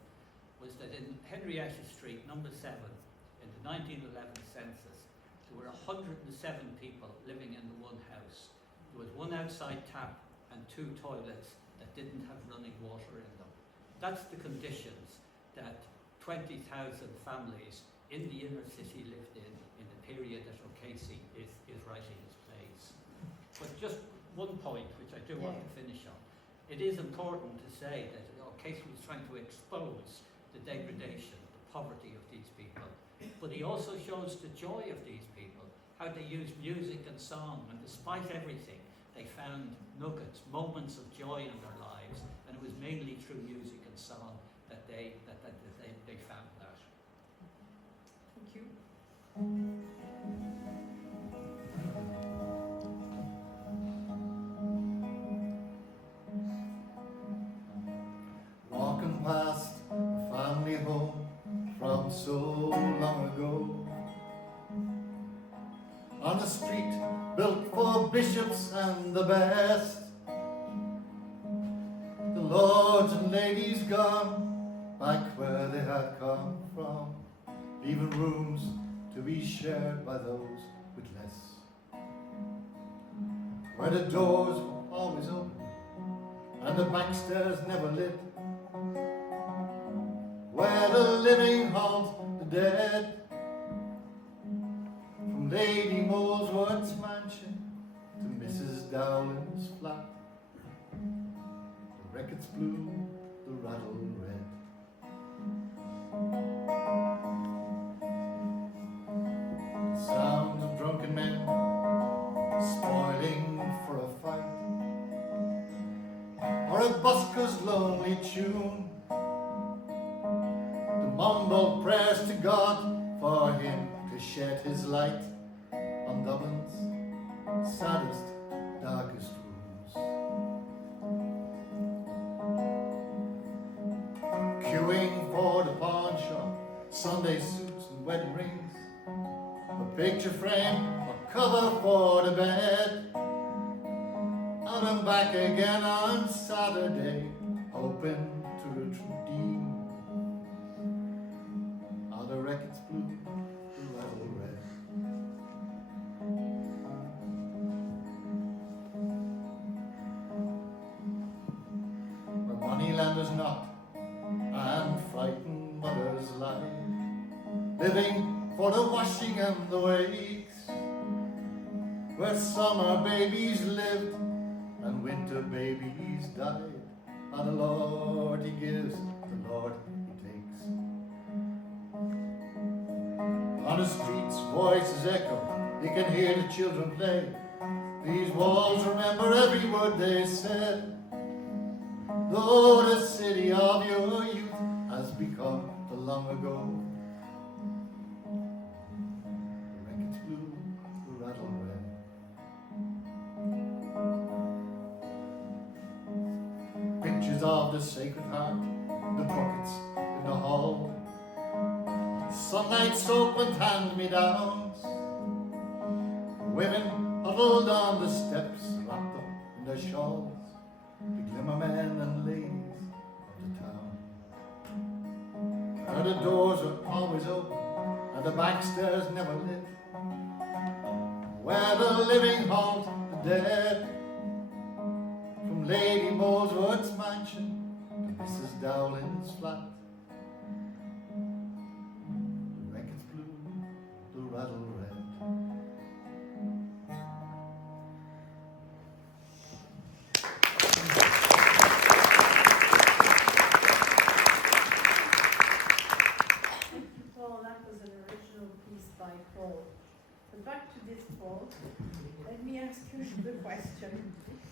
was that in Henrietta Street, number 7, in the 1911 census, there were 107 people living in the one house. There was one outside tap and 2 toilets that didn't have running water in them. That's the conditions that 20,000 families in the inner city lived in the period that O'Casey is writing his plays. But just one point, which I do want to finish on. It is important to say that O'Casey was trying to expose the degradation, the poverty of these people, but he also shows the joy of these people, how they used music and song, and despite everything, they found nuggets, moments of joy in their lives, and it was mainly through music and song that they found that. Thank you. Walking past a family home from so long ago, on a street built for bishops and the best, the lords and ladies gone back where they had come from, leaving rooms to be shared by those with less, where the doors were always open and the backstairs never lit, where the living haunt the dead, from Lady Molesworth's mansion to Mrs. Dowling's flat, the Reckitt's blue, the rattle red. The sound of drunken men spoiling for a fight, or a busker's lonely tune, the mumbled prayers to God for him to shed his light on Dublin's saddest, darkest rooms. Queuing for the pawn shop, Sunday suits and wedding rings, a picture frame or cover for the bed, out and back again on Saturday, hoping to redeem all the Reckitt's blue, the rattle red. Where moneylenders knock and frightened mothers lie, living for the washing and the wakes, where summer babies lived and winter babies died. And the Lord he gives, the Lord he takes. On the streets voices echo, you can hear the children play. These walls remember every word they said. Though the city of your youth has become the long ago. The wreckage blue, the rattle red. Pictures of the Sacred Heart, the buckets in the hall. Sunlight soap and hand-me-downs. Women huddled on the steps, wrapped up in their shawls. The glimmer men and ladies of the town. Where the doors are always open and the back stairs never lit. Where the living haunt the dead. From Lady Molesworth's mansion to Mrs. Dowling's flat. The wreckage blue, the rattle red. But back to this, Paul, let me ask you the question.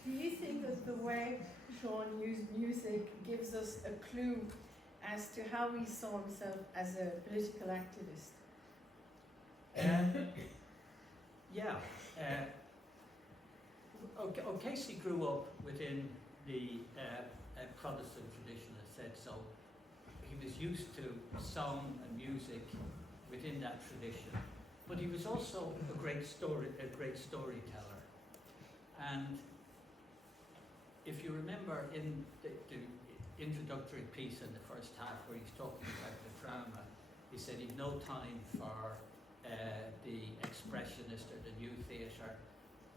Do you think that the way Sean used music gives us a clue as to how he saw himself as a political activist? Yeah. O'Casey grew up within the Protestant tradition, as said, so he was used to song and music within that tradition. But he was also a great storyteller. And if you remember in the introductory piece in the first half where he's talking about the drama, he said he'd no time for the expressionist or the new theatre.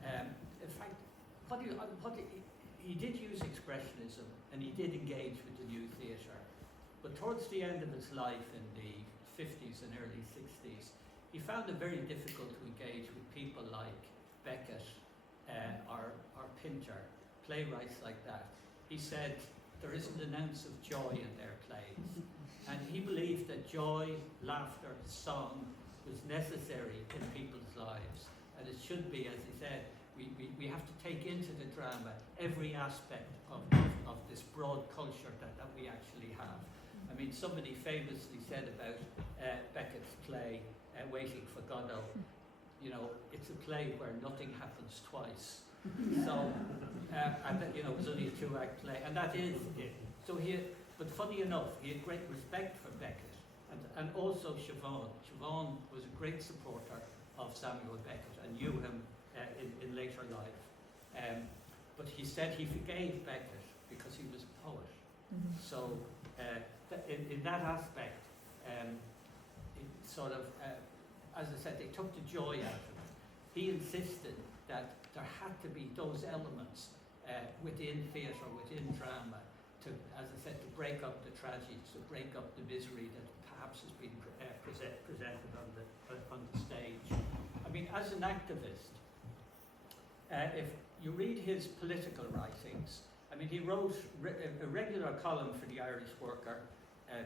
In fact, he did use expressionism and he did engage with the new theatre. But towards the end of his life in the 50s and early 60s, he found it very difficult to engage with people like Beckett or Pinter, playwrights like that. He said there isn't an ounce of joy in their plays. And he believed that joy, laughter, song was necessary in people's lives. And it should be, as he said, we have to take into the drama every aspect of this broad culture that we actually have. I mean, somebody famously said about Beckett's play, Waiting for Godot, you know, it's a play where nothing happens twice. So, and that, you know, it was only a 2-act play, and that is it. So but funny enough, he had great respect for Beckett, and also Siobhan. Siobhan was a great supporter of Samuel Beckett and knew him in later life. But he said he forgave Beckett because he was a poet. Mm-hmm. So, in that aspect, it sort of, as I said, they took the joy out of it. He insisted that there had to be those elements within theatre, within drama, to, as I said, to break up the tragedy, to break up the misery that perhaps has been presented on the stage. I mean, as an activist, if you read his political writings, I mean, he wrote a regular column for the Irish Worker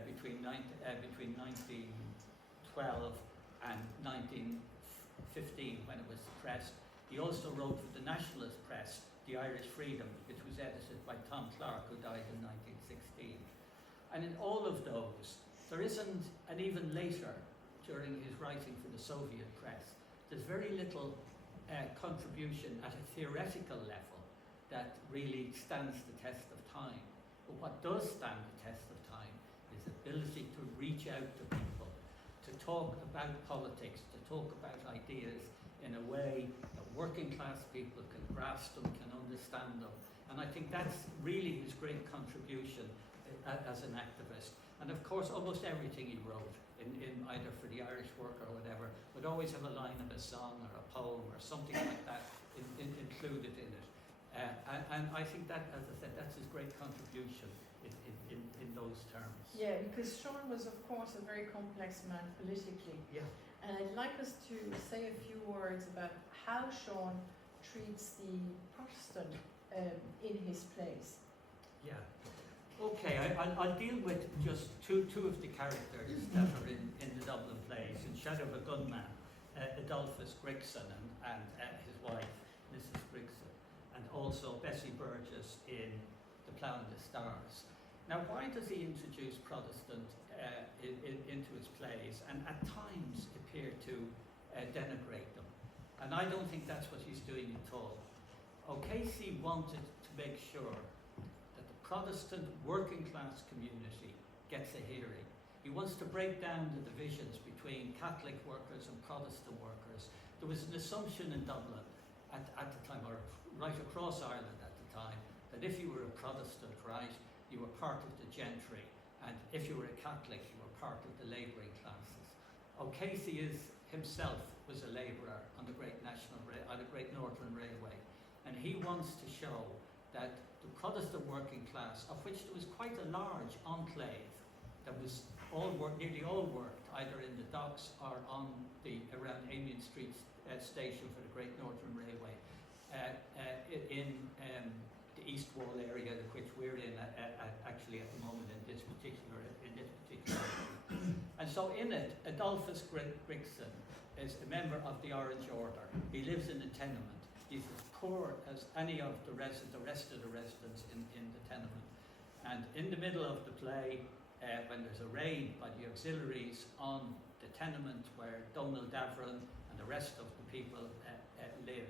between 1912 and 1915 when it was suppressed. He also wrote for the nationalist press, the Irish Freedom, which was edited by Tom Clark, who died in 1916. And in all of those, there isn't, and even later, during his writing for the Soviet press, there's very little contribution at a theoretical level that really stands the test of time. But what does stand the test of time is the ability to reach out to people, to talk about politics, to talk about ideas in a way that working class people can grasp them, can understand them. And I think that's really his great contribution as an activist. And of course, almost everything he wrote, in either for the Irish Worker or whatever, would always have a line of a song or a poem or something like that included in it. And I think that, as I said, that's his great contribution in those terms. Yeah, because Sean was, of course, a very complex man politically. Yeah. And I'd like us to say a few words about how Sean treats the Protestant in his plays. Yeah. Okay, I'll deal with just two of the characters that are in the Dublin plays. In Shadow of a Gunman, Adolphus Grigson and his wife, Mrs. Grigson, and also Bessie Burgess in The Plough and the Stars. Now, why does he introduce Protestant into his plays and at times appear to denigrate them? And I don't think that's what he's doing at all. O'Casey wanted to make sure that the Protestant working class community gets a hearing. He wants to break down the divisions between Catholic workers and Protestant workers. There was an assumption in Dublin at the time, or right across Ireland at the time, that if you were a Protestant, right, you were part of the gentry, and if you were a Catholic, you were part of the labouring classes. O'Casey himself was a labourer on the Great Northern Railway, and he wants to show that the Protestant working class, of which there was quite a large enclave that was nearly all worked either in the docks or around Amiens Street station for the Great Northern Railway, in the East Wall area, which we're in actually at the moment in this particular area. And so in it, Adolphus Grigson is a member of the Orange Order. He lives in a tenement. He's as poor as any of the rest of the residents in the tenement. And in the middle of the play, when there's a raid by the auxiliaries on the tenement where Donald Davron and the rest of the people live,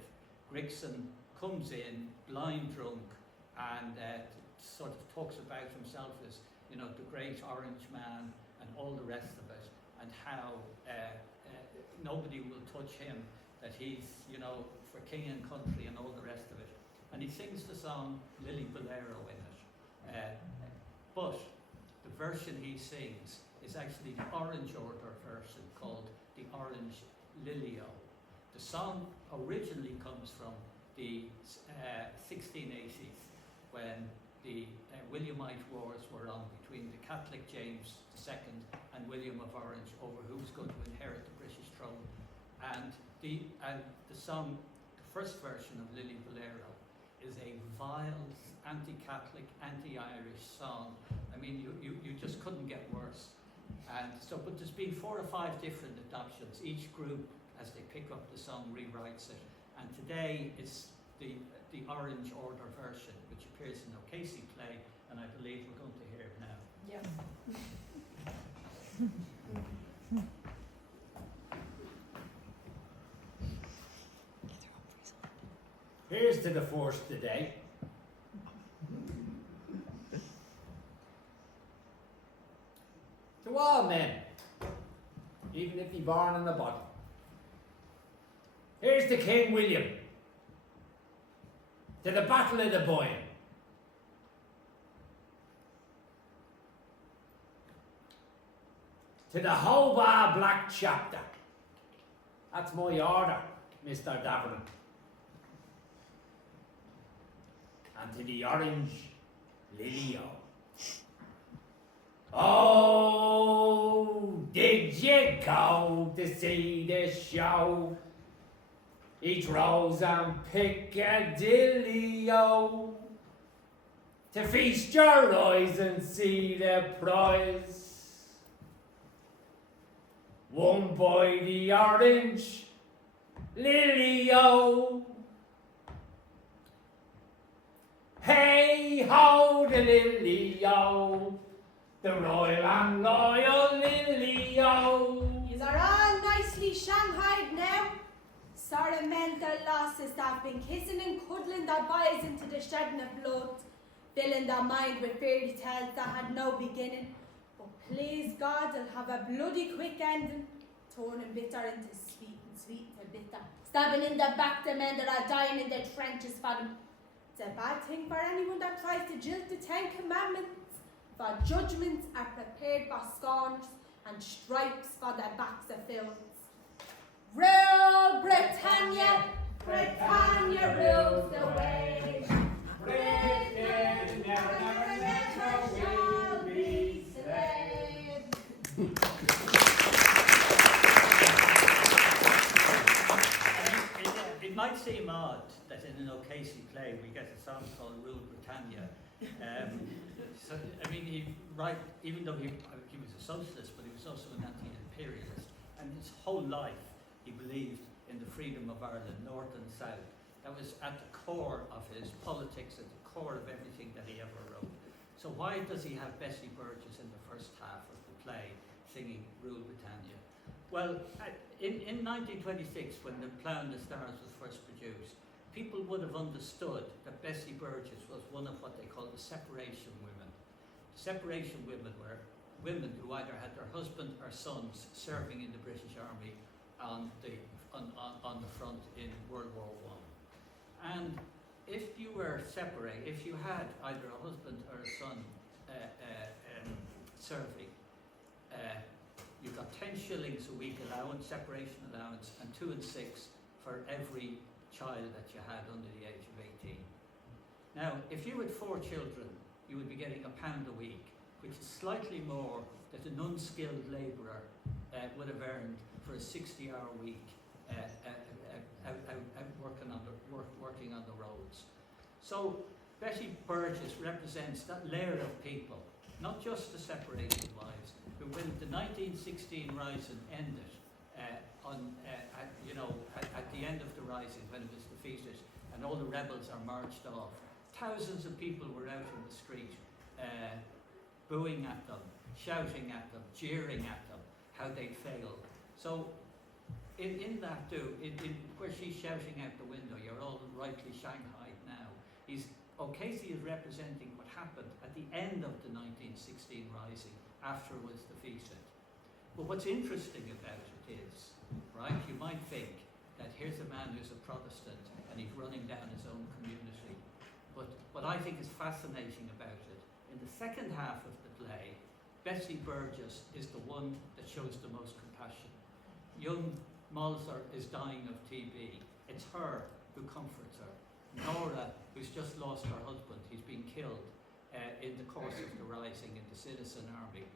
Grigson comes in, blind drunk, and sort of talks about himself as, you know, the great Orange man and all the rest of it, and how nobody will touch him, that he's, you know, for king and country and all the rest of it. And he sings the song Lily Bolero in it. But the version he sings is actually the Orange Order version called the Orange Lilio. The song originally comes from the 1680s when the Williamite wars were on between the Catholic James II and William of Orange over who's going to inherit the British throne. And the song, the first version of Lily Bolero, is a vile, anti-Catholic, anti-Irish song. I mean, you just couldn't get worse. And so, but there's been 4 or 5 different adaptations. Each group, as they pick up the song, rewrites it. And today it's the Orange Order version, which appears in O'Casey play, and I believe we're going to hear it now. Yes. Here's to the first today. To all men, even if he born in the bottom. Here's to King William. To the Battle of the Boyne. To the Hobart Black Chapter. That's my order, Mr. Davern. And to the Orange Lilio. Oh, did you go to see the show? Each rose and Piccadilly, oh, to feast your eyes and see the prize won by the Orange Lily, oh. Hey ho, the Lily, oh, the Royal and Loyal Lily, oh. Yous are all nicely shanghaied now. Sorry mental losses that have been kissing and cuddling their boys into the shedding of blood, filling their mind with fairy tales that had no beginning. But please God, they'll have a bloody quick ending, turning bitter into sweet and sweet into bitter, stabbing in the back the men that are dying in their trenches for them. It's a bad thing for anyone that tries to jilt the 10 Commandments, for judgments are prepared for scorners and stripes for their backs of films. Rule Britannia, Britannia rules the way. Britain never shall be slave. It might seem odd that in an O'Casey play we get a song called Rule Britannia. So, I mean, even though he was a socialist, but he was also an anti-imperialist, and his whole life he believed in the freedom of Ireland, north and south. That was at the core of his politics, at the core of everything that he ever wrote. So why does he have Bessie Burgess in the first half of the play singing Rule Britannia? Well, in 1926, when The Plough and the Stars was first produced, people would have understood that Bessie Burgess was one of what they called the separation women. Separation women were women who either had their husband or sons serving in the British Army on the front in World War I. And if you were separate, if you had either a husband or a son serving, you got 10 shillings a week allowance, separation allowance, and 2 and 6 for every child that you had under the age of 18. Now, if you had 4 children, you would be getting £1 a week, which is slightly more than an unskilled labourer would have earned for a 60-hour week working on the roads. So Bessie Burgess represents that layer of people, not just the separated wives, who when the 1916 Rising ended, at the end of the Rising, when it was defeated and all the rebels are marched off, thousands of people were out in the street booing at them, shouting at them, jeering at them, how they'd failed. So in that too, where she's shouting out the window, you're all rightly shanghaied now, O'Casey is representing what happened at the end of the 1916 Rising, after it was defeated. But what's interesting about it is, right, you might think that here's a man who's a Protestant and he's running down his own community. But what I think is fascinating about it, in the second half of the play, Bessie Burgess is the one that shows the most compassion. Young Malzer is dying of TB. It's her who comforts her. Nora, who's just lost her husband, he's been killed in the course of the Rising in the Citizen Army,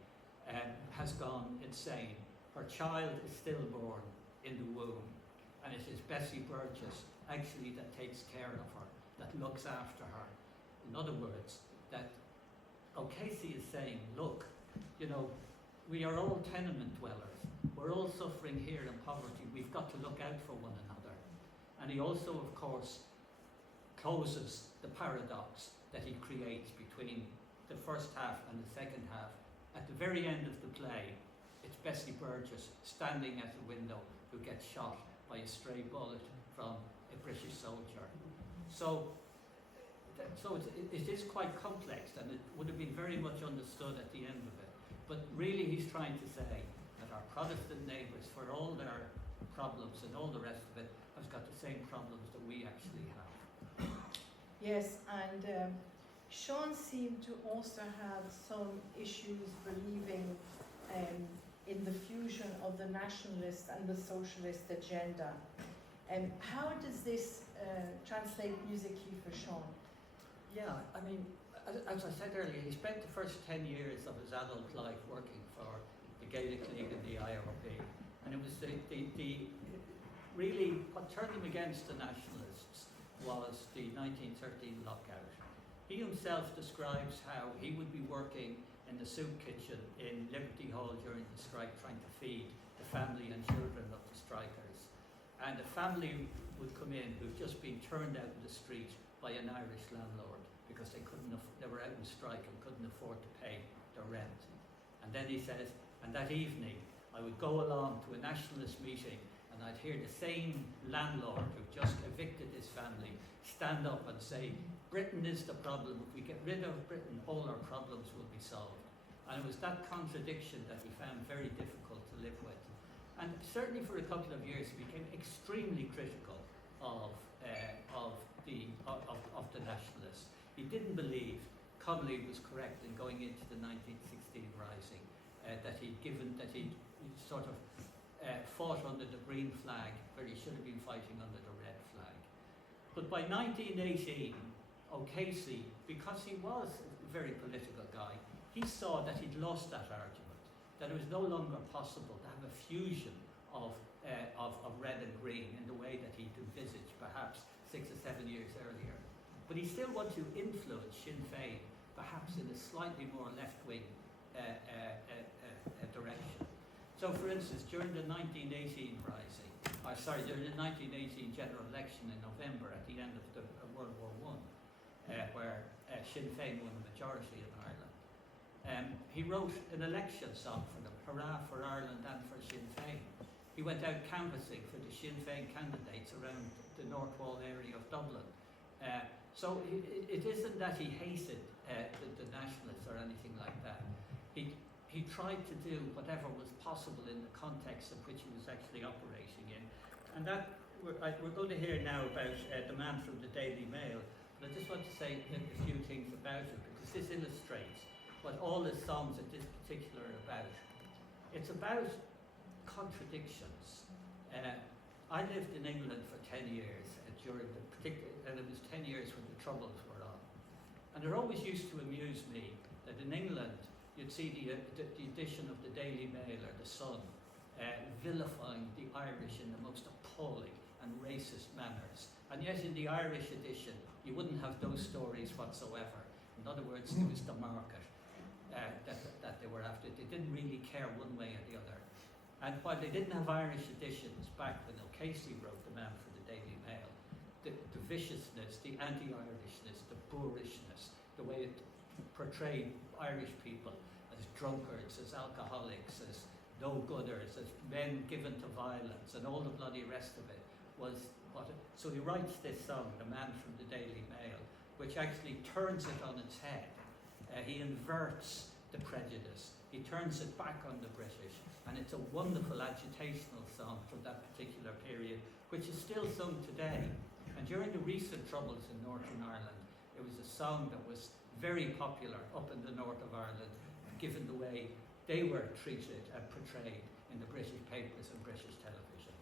has gone insane. Her child is stillborn in the womb, and it is Bessie Burgess actually that takes care of her, that looks after her. In other words, that O'Casey is saying, look, we are all tenement dwellers. We're all suffering here in poverty. We've got to look out for one another. And he also, of course, closes the paradox that he creates between the first half and the second half. At the very end of the play, it's Bessie Burgess standing at the window who gets shot by a stray bullet from a British soldier. So it is quite complex, and it would have been very much understood at the end of it. But really he's trying to say that our Protestant neighbours, for all their problems and all the rest of it, has got the same problems that we actually have. Yes, and Sean seemed to also have some issues believing in the fusion of the nationalist and the socialist agenda. How does this translate musically for Sean? Yeah, I mean, as I said earlier, he spent the first 10 years of his adult life working for the Gaelic League and the IRP, and it was really what turned him against the nationalists was the 1913 lockout. He himself describes how he would be working in the soup kitchen in Liberty Hall during the strike, trying to feed the family and children of the strikers. And a family would come in who'd just been turned out in the street by an Irish landlord because they were out in strike and couldn't afford to pay their rent. And then he says, and that evening I would go along to a nationalist meeting and I'd hear the same landlord who just evicted his family stand up and say, Britain is the problem. If we get rid of Britain, all our problems will be solved. And it was that contradiction that he found very difficult to live with. And certainly for a couple of years he became extremely critical of the nationalists. He didn't believe Connolly was correct in going into the 1916 Rising, that he'd sort of fought under the green flag where he should have been fighting under the red flag. But by 1918, O'Casey, because he was a very political guy, he saw that he'd lost that argument, that it was no longer possible to have a fusion of red and green in the way that he'd envisaged perhaps 6 or 7 years earlier. But he still wanted to influence Sinn Féin, perhaps in a slightly more left-wing direction. So, for instance, during the 1918 during the 1918 general election in November at the end of the World War I, where Sinn Féin won the majority in Ireland, he wrote an election song for them, Hurrah for Ireland and for Sinn Féin. He went out canvassing for the Sinn Féin candidates around the North Wall area of Dublin. So it isn't that he hated the nationalists or anything like that. He tried to do whatever was possible in the context of which he was actually operating in. And that we're going to hear now about the man from the Daily Mail, but I just want to say a few things about it, because this illustrates what all his songs are this particular about. It's about contradictions. I lived in England for 10 years and it was 10 years when the Troubles were on. And it always used to amuse me that in England you'd see the edition of the Daily Mail or the Sun vilifying the Irish in the most appalling and racist manners. And yet in the Irish edition you wouldn't have those stories whatsoever. In other words, it was the market that they were after. They didn't really care one way or the other. And while they didn't have Irish editions back when O'Casey wrote The Man for the Daily Mail, the viciousness, the anti-Irishness, the boorishness, the way it portrayed Irish people as drunkards, as alcoholics, as no-gooders, as men given to violence, and all the bloody rest of it was what it, so he writes this song, The Man from the Daily Mail, which actually turns it on its head. He inverts the prejudice. He turns it back on the British, and it's a wonderful agitational song from that particular period, which is still sung today. And during the recent Troubles in Northern Ireland, it was a song that was very popular up in the north of Ireland, given the way they were treated and portrayed in the British papers and British television.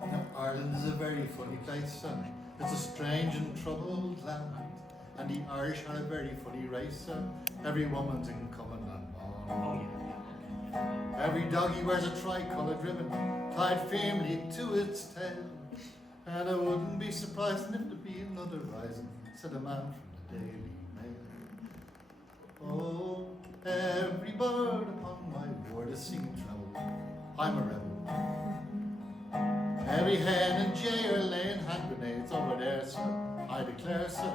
Now, Ireland is a very funny place, son. It's a strange and troubled land, and the Irish are a very funny race, son. Every woman's in common and on. Every doggy wears a tricoloured ribbon tied firmly to its tail. And I wouldn't be surprised if there'd be another rising, said a man from the Daily Mail. Oh, every bird upon my word is singing treble. I'm a rebel. Every hen and jay are laying hand grenades over there, sir, I declare, sir.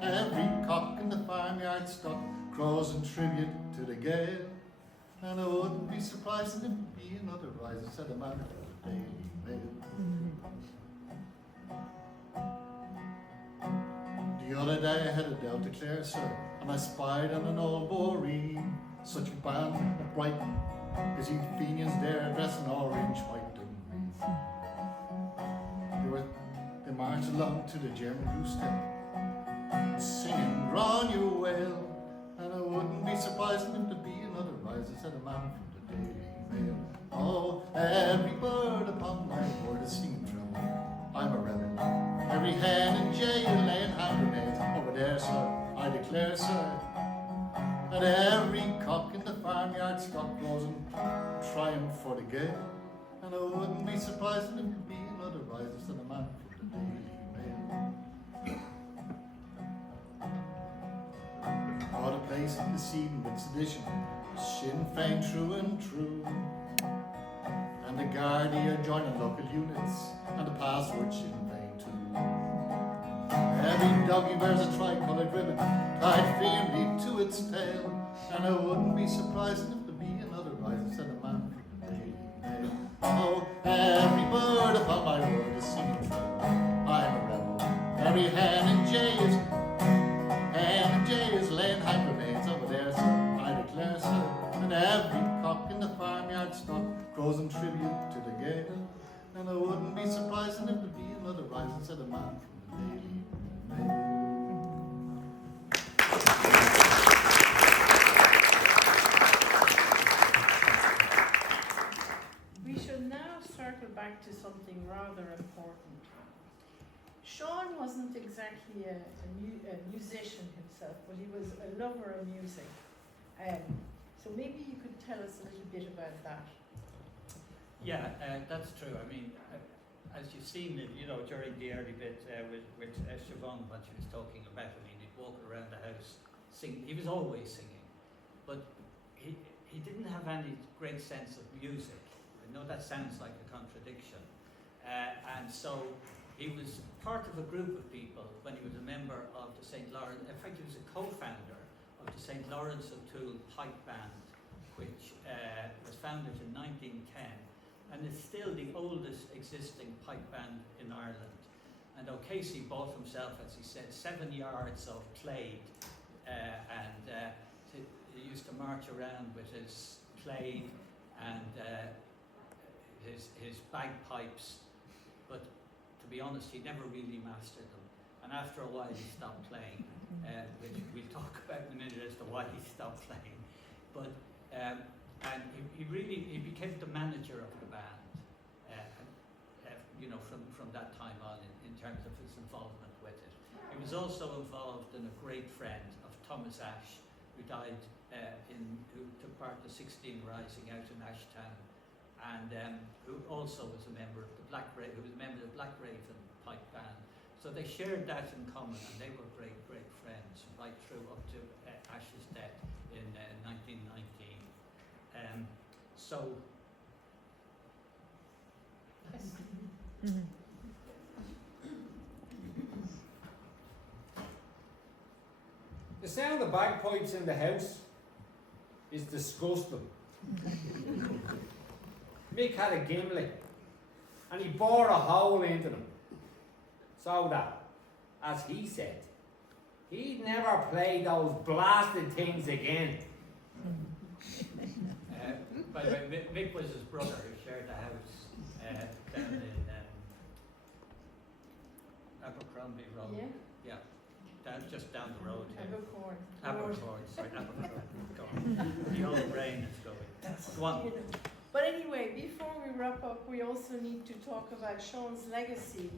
And every cock in the farmyard stock crows in tribute to the gale. And I wouldn't be surprised if there'd be another rising, said a man from the Daily Mail. The other day I headed down to Clare, sir, and I spied on an old boreen such a band at Brighton. You see Fenians there dressed in orange, white and they marched along to the German goose-step, singing "Drawn You Well," and I wouldn't be surprised if there'd be another rise, said a man from the Daily Mail. Oh, every bird upon my board is singing treble. I'm a rebel. Every hen and jay is laying hand grenades over there, sir, I declare, sir. And every cock in the farmyard stock grows in triumph for the gale. And I wouldn't be surprised if there'd be another rise, said a man from the Daily Mail. Oh, the place is seething with sedition, Sinn Féin true and true. And the Gardaí are joining local units, and the password Sinn Féin too. Every doggy wears a tricoloured ribbon tied firmly to its tail. And I wouldn't be surprised if there'd be another rise, said a man from the Daily Mail. Oh, every bird upon my word is singing treble. I'm a rebel. Every hen and jay is laying hand grenades over there, sir, I declare, sir. And every cock in the farmyard stock crows in tribute to the gale. And I wouldn't be surprised if there'd be another rise, said a man from the Daily Mail. We shall now circle back to something rather important. Sean wasn't exactly a musician himself, but he was a lover of music. So maybe you could tell us a little bit about that. Yeah, that's true. I mean, as you've seen it, you know, during the early bit with Siobhan, what she was talking about, I mean, he'd walk around the house singing. He was always singing, but he didn't have any great sense of music. I know that sounds like a contradiction. And so he was part of a group of people when he was a member of the St. Lawrence, in fact he was a co-founder of the St. Lawrence O'Toole Pipe Band, which was founded in 1910 and is still the oldest existing pipe band in Ireland. And O'Casey bought himself, as he said, 7 yards of plaid and he used to march around with his plaid and his bagpipes, but to be honest, he never really mastered them. And after a while, he stopped playing, which we'll talk about in a minute as to why he stopped playing. But and he became the manager of the band, you know, from that time on in terms of his involvement with it. He was also involved in a great friend of Thomas Ashe, who died who took part in the 16 Rising out in Ashtown, and who also was a member of the Black Raven pipe band. So they shared that in common, and they were great friends right through up to Ashe's death in 1919. So. The sound of bagpipes in the house is disgusting. Mick had a gimlet and he bored a hole into them so that, as he said, he'd never play those blasted things again. By the way, Mick was his brother who shared the house down in Abercrombie Road. Yeah. Just down the road here. Abercorn, sorry, Abercorn. The old brain is going. Go on. But anyway, before we wrap up, we also need to talk about Sean's legacy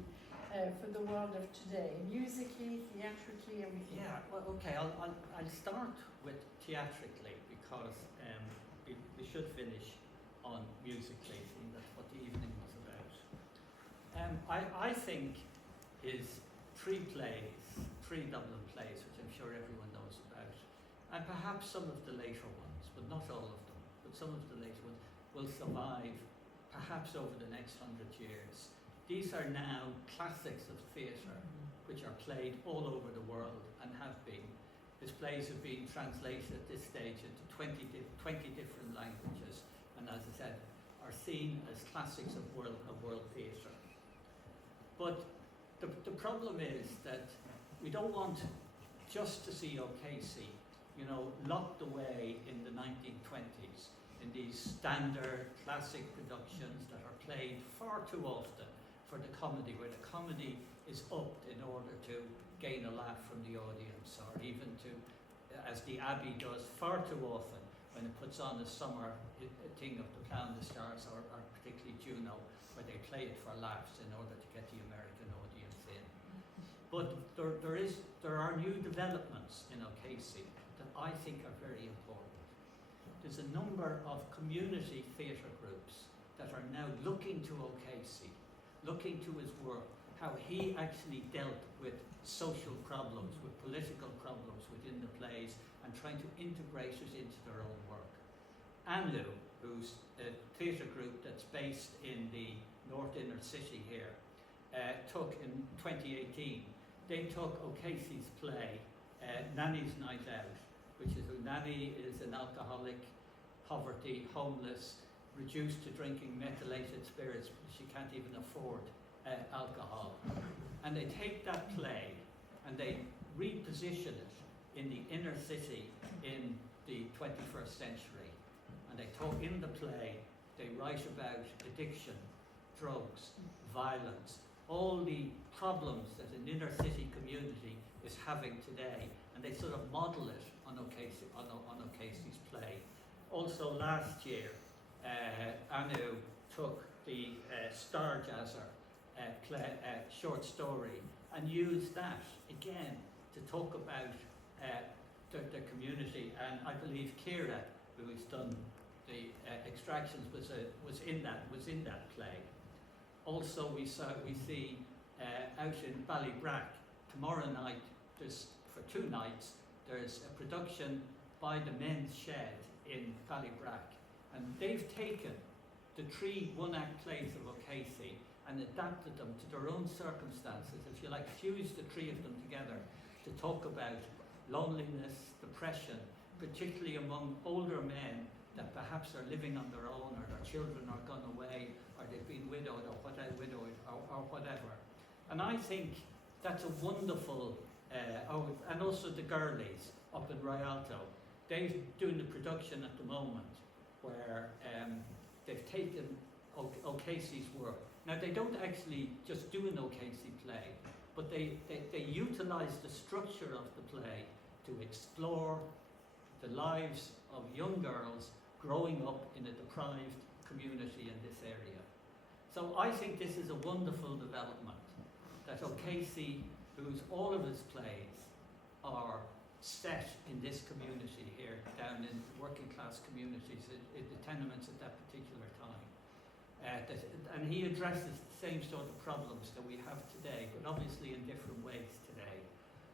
for the world of today, musically, theatrically, everything. Yeah, well, okay, I'll start with theatrically because we should finish on musically, seeing that's what the evening was about. I think his three Dublin plays, which I'm sure everyone knows about, and perhaps some of the later ones, but not all of them, but some of the later ones, will survive perhaps over the next 100 years. These are now classics of theatre, which are played all over the world and have been. His plays have been translated at this stage into 20 different languages, and as I said, are seen as classics of world theatre. But the problem is that we don't want just to see O'Casey, you know, locked away in the 1920s in these standard classic productions that are played far too often for the comedy, where the comedy is upped in order to gain a laugh from the audience, or even to, as the Abbey does far too often when it puts on a summer thing of the Plough and the Stars, or particularly Juno, where they play it for laughs in order to get the American audience in. But there are new developments in O'Casey that I think are very important. There's a number of community theatre groups that are now looking to O'Casey, looking to his work, how he actually dealt with social problems, with political problems within the plays, and trying to integrate it into their own work. ANU, who's a theatre group that's based in the North Inner City here, took in 2018, they took O'Casey's play, Nanny's Night Out, which is a nanny is an alcoholic, poverty, homeless, reduced to drinking methylated spirits because she can't even afford alcohol. And they take that play and they reposition it in the inner city in the 21st century. And they talk in the play, they write about addiction, drugs, violence, all the problems that an inner city community is having today, and they sort of model it on O'Casey's play. Also last year, Anu took the Starjazzer short story and used that again to talk about the community. And I believe Ciara, who has done the extractions, was in that play. Also, we see out in Ballybrack tomorrow night. For 2 nights. There's a production by the Men's Shed in Ballybrack, and they've taken the 3 one-act plays of O'Casey and adapted them to their own circumstances. If you like, fuse the 3 of them together to talk about loneliness, depression, particularly among older men that perhaps are living on their own, or their children are gone away, or they've been widowed, or whatever. And I think that's a wonderful. And also the girlies up in Rialto, they're doing the production at the moment where they've taken O'Casey's work. Now they don't actually just do an O'Casey play, but they utilise the structure of the play to explore the lives of young girls growing up in a deprived community in this area. So I think this is a wonderful development, that O'Casey, whose all of his plays are set in this community here, down in working class communities, in the tenements at that particular time. And he addresses the same sort of problems that we have today, but obviously in different ways today.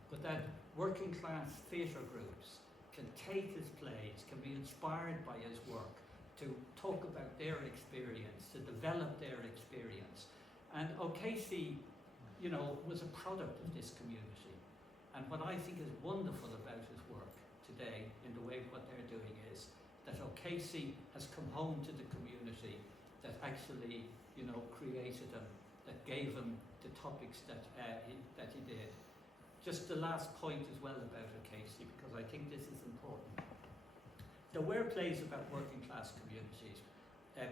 But that working class theatre groups can take his plays, can be inspired by his work, to talk about their experience, to develop their experience. And O'Casey, you know, was a product of this community. And what I think is wonderful about his work today, in the way what they're doing, is that O'Casey has come home to the community that actually, you know, created him, that gave him the topics that he did. Just the last point as well about O'Casey, because I think this is important. There were plays about working class communities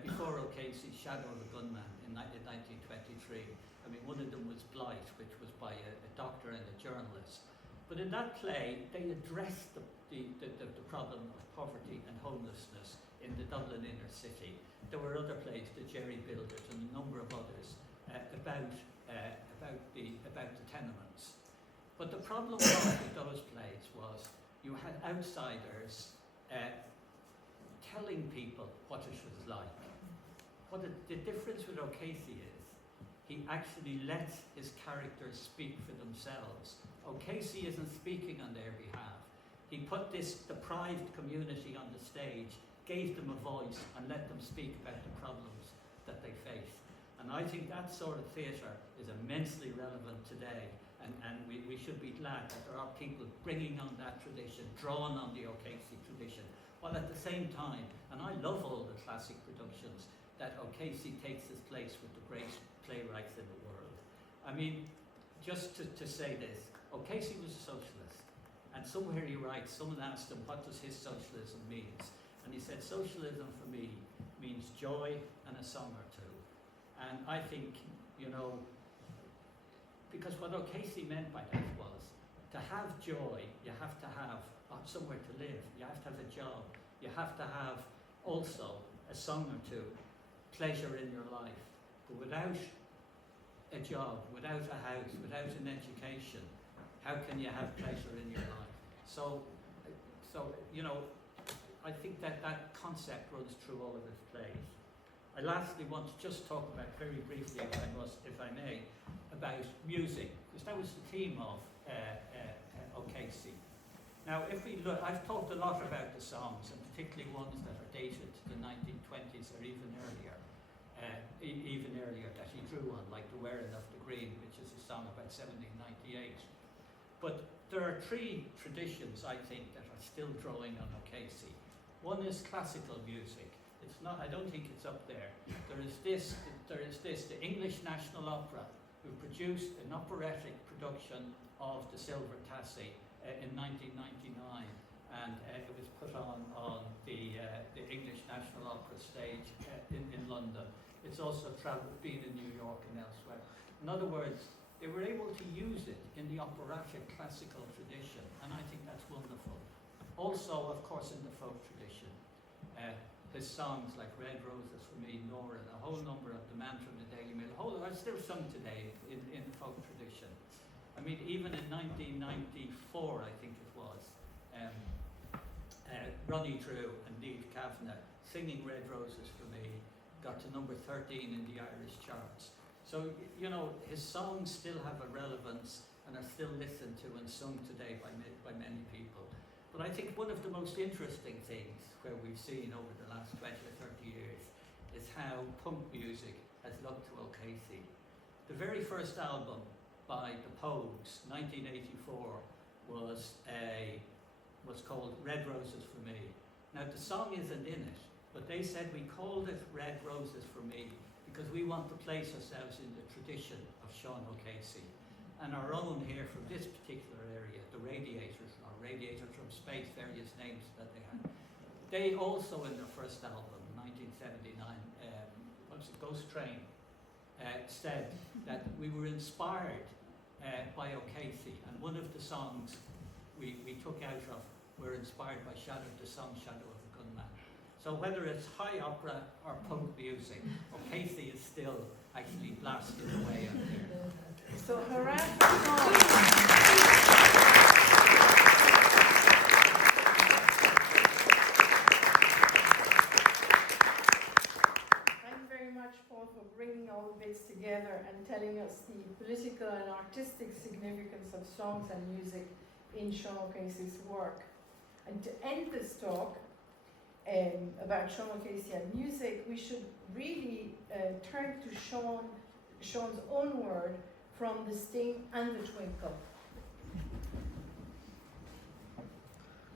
before O'Casey's Shadow of a Gunman in 1923. I mean, one of them was Blight, which was by a doctor and a journalist. But in that play, they addressed the problem of poverty and homelessness in the Dublin inner city. There were other plays, the Jerry Builders and a number of others, about the tenements. But the problem with those plays was you had outsiders telling people what it was like. The difference with O'Casey is, he actually lets his characters speak for themselves. O'Casey isn't speaking on their behalf. He put this deprived community on the stage, gave them a voice, and let them speak about the problems that they face. And I think that sort of theatre is immensely relevant today, and we should be glad that there are people bringing on that tradition, drawing on the O'Casey tradition, while at the same time, and I love all the classic productions, that O'Casey takes his place with the great playwrights in the world. I mean, just to say this, O'Casey was a socialist, and somewhere he writes, someone asked him, what does his socialism means? And he said, socialism for me means joy and a song or two. And I think, you know, because what O'Casey meant by that was, to have joy, you have to have somewhere to live, you have to have a job, you have to have also a song or two, pleasure in your life. But without a job, without a house, without an education, how can you have pleasure in your life? So you know, I think that concept runs through all of his plays. I lastly want to just talk about very briefly, if I may, about music, because that was the theme of O'Casey. Now, if we look, I've talked a lot about the songs, and particularly ones that are dated to the 1920s or even earlier that he drew on, like The Wearing of the Green, which is a song about 1798. But there are 3 traditions, I think, that are still drawing on O'Casey. One is classical music. It's not, I don't think it's up there. There is this, the English National Opera, who produced an operatic production of The Silver Tassie in 1999, and it was put on the English National Opera stage in London. It's also been in New York and elsewhere. In other words, they were able to use it in the operatic classical tradition, and I think that's wonderful. Also, of course, in the folk tradition, his songs like Red Roses for Me, Nora, and a whole number of the Man from the Daily Mail, are still sung today in the folk tradition. I mean, even in 1994, I think it was, Ronnie Drew and Niamh Kavanagh singing Red Roses for Me got to number 13 in the Irish charts. So, you know, his songs still have a relevance and are still listened to and sung today by many people. But I think one of the most interesting things where we've seen over the last 20 or 30 years is how punk music has looked to O'Casey. The very first album by the Pogues, 1984, was called Red Roses for Me. Now the song isn't in it, but they said we called it Red Roses for Me because we want to place ourselves in the tradition of Sean O'Casey. And our own here from this particular area, the Radiators, or Radiators from Space, various names that they had. They also, in their first album, 1979, Ghost Train, said that we were inspired by O'Casey, and one of the songs we took out of were inspired by the song Shadow of the Gunman. So whether it's high opera or punk music, O'Casey is still actually blasted away out there. So Thank you very much, Paul, for bringing all the bits together and telling us the political and artistic significance of songs and music in Sean O'Casey's work. And to end this talk about Sean O'Casey and music, we should really turn to Sean's own word from The Sting and The Twinkle.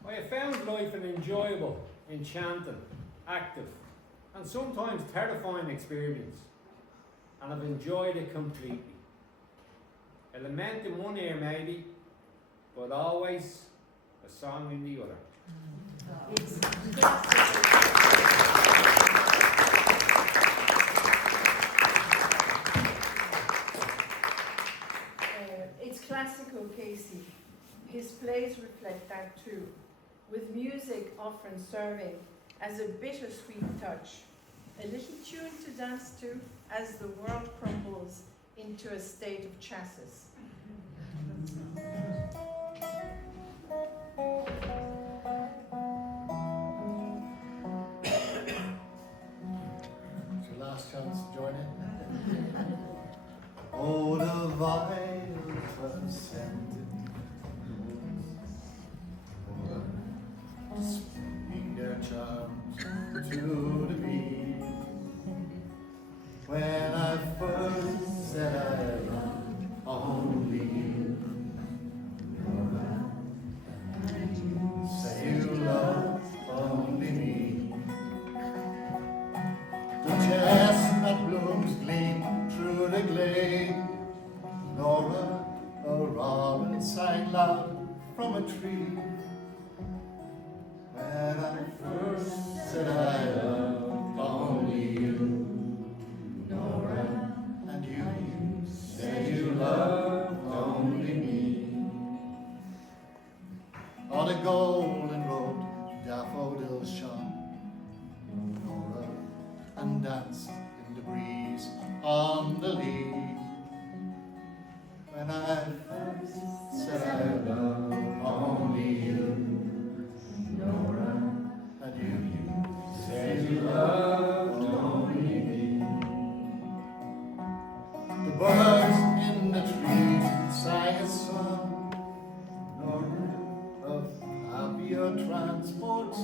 I have found life an enjoyable, enchanting, active, and sometimes terrifying experience, and I've enjoyed it completely. A lament in one ear maybe, but always a song in the other. It's classic O'Casey. His plays reflect that too, with music often serving as a bittersweet touch, a little tune to dance to as the world crumbles into a state of chassis. It's your last chance to join in. Oh, the violets scented woods, speaking their charms to the bee. When I first said I loved only you, said you loved only me. The chestnut blooms gleam through the glade. Nora, a robin sang loud from a tree. When I first said I loved only you, Nora, and you said you loved only me. On a golden road, daffodils shone, Nora, and danced in the breeze on the lea. When I first said I loved only you, Nora, and you said you loved only me. The birds in the trees sang a song, Nora, of happier transports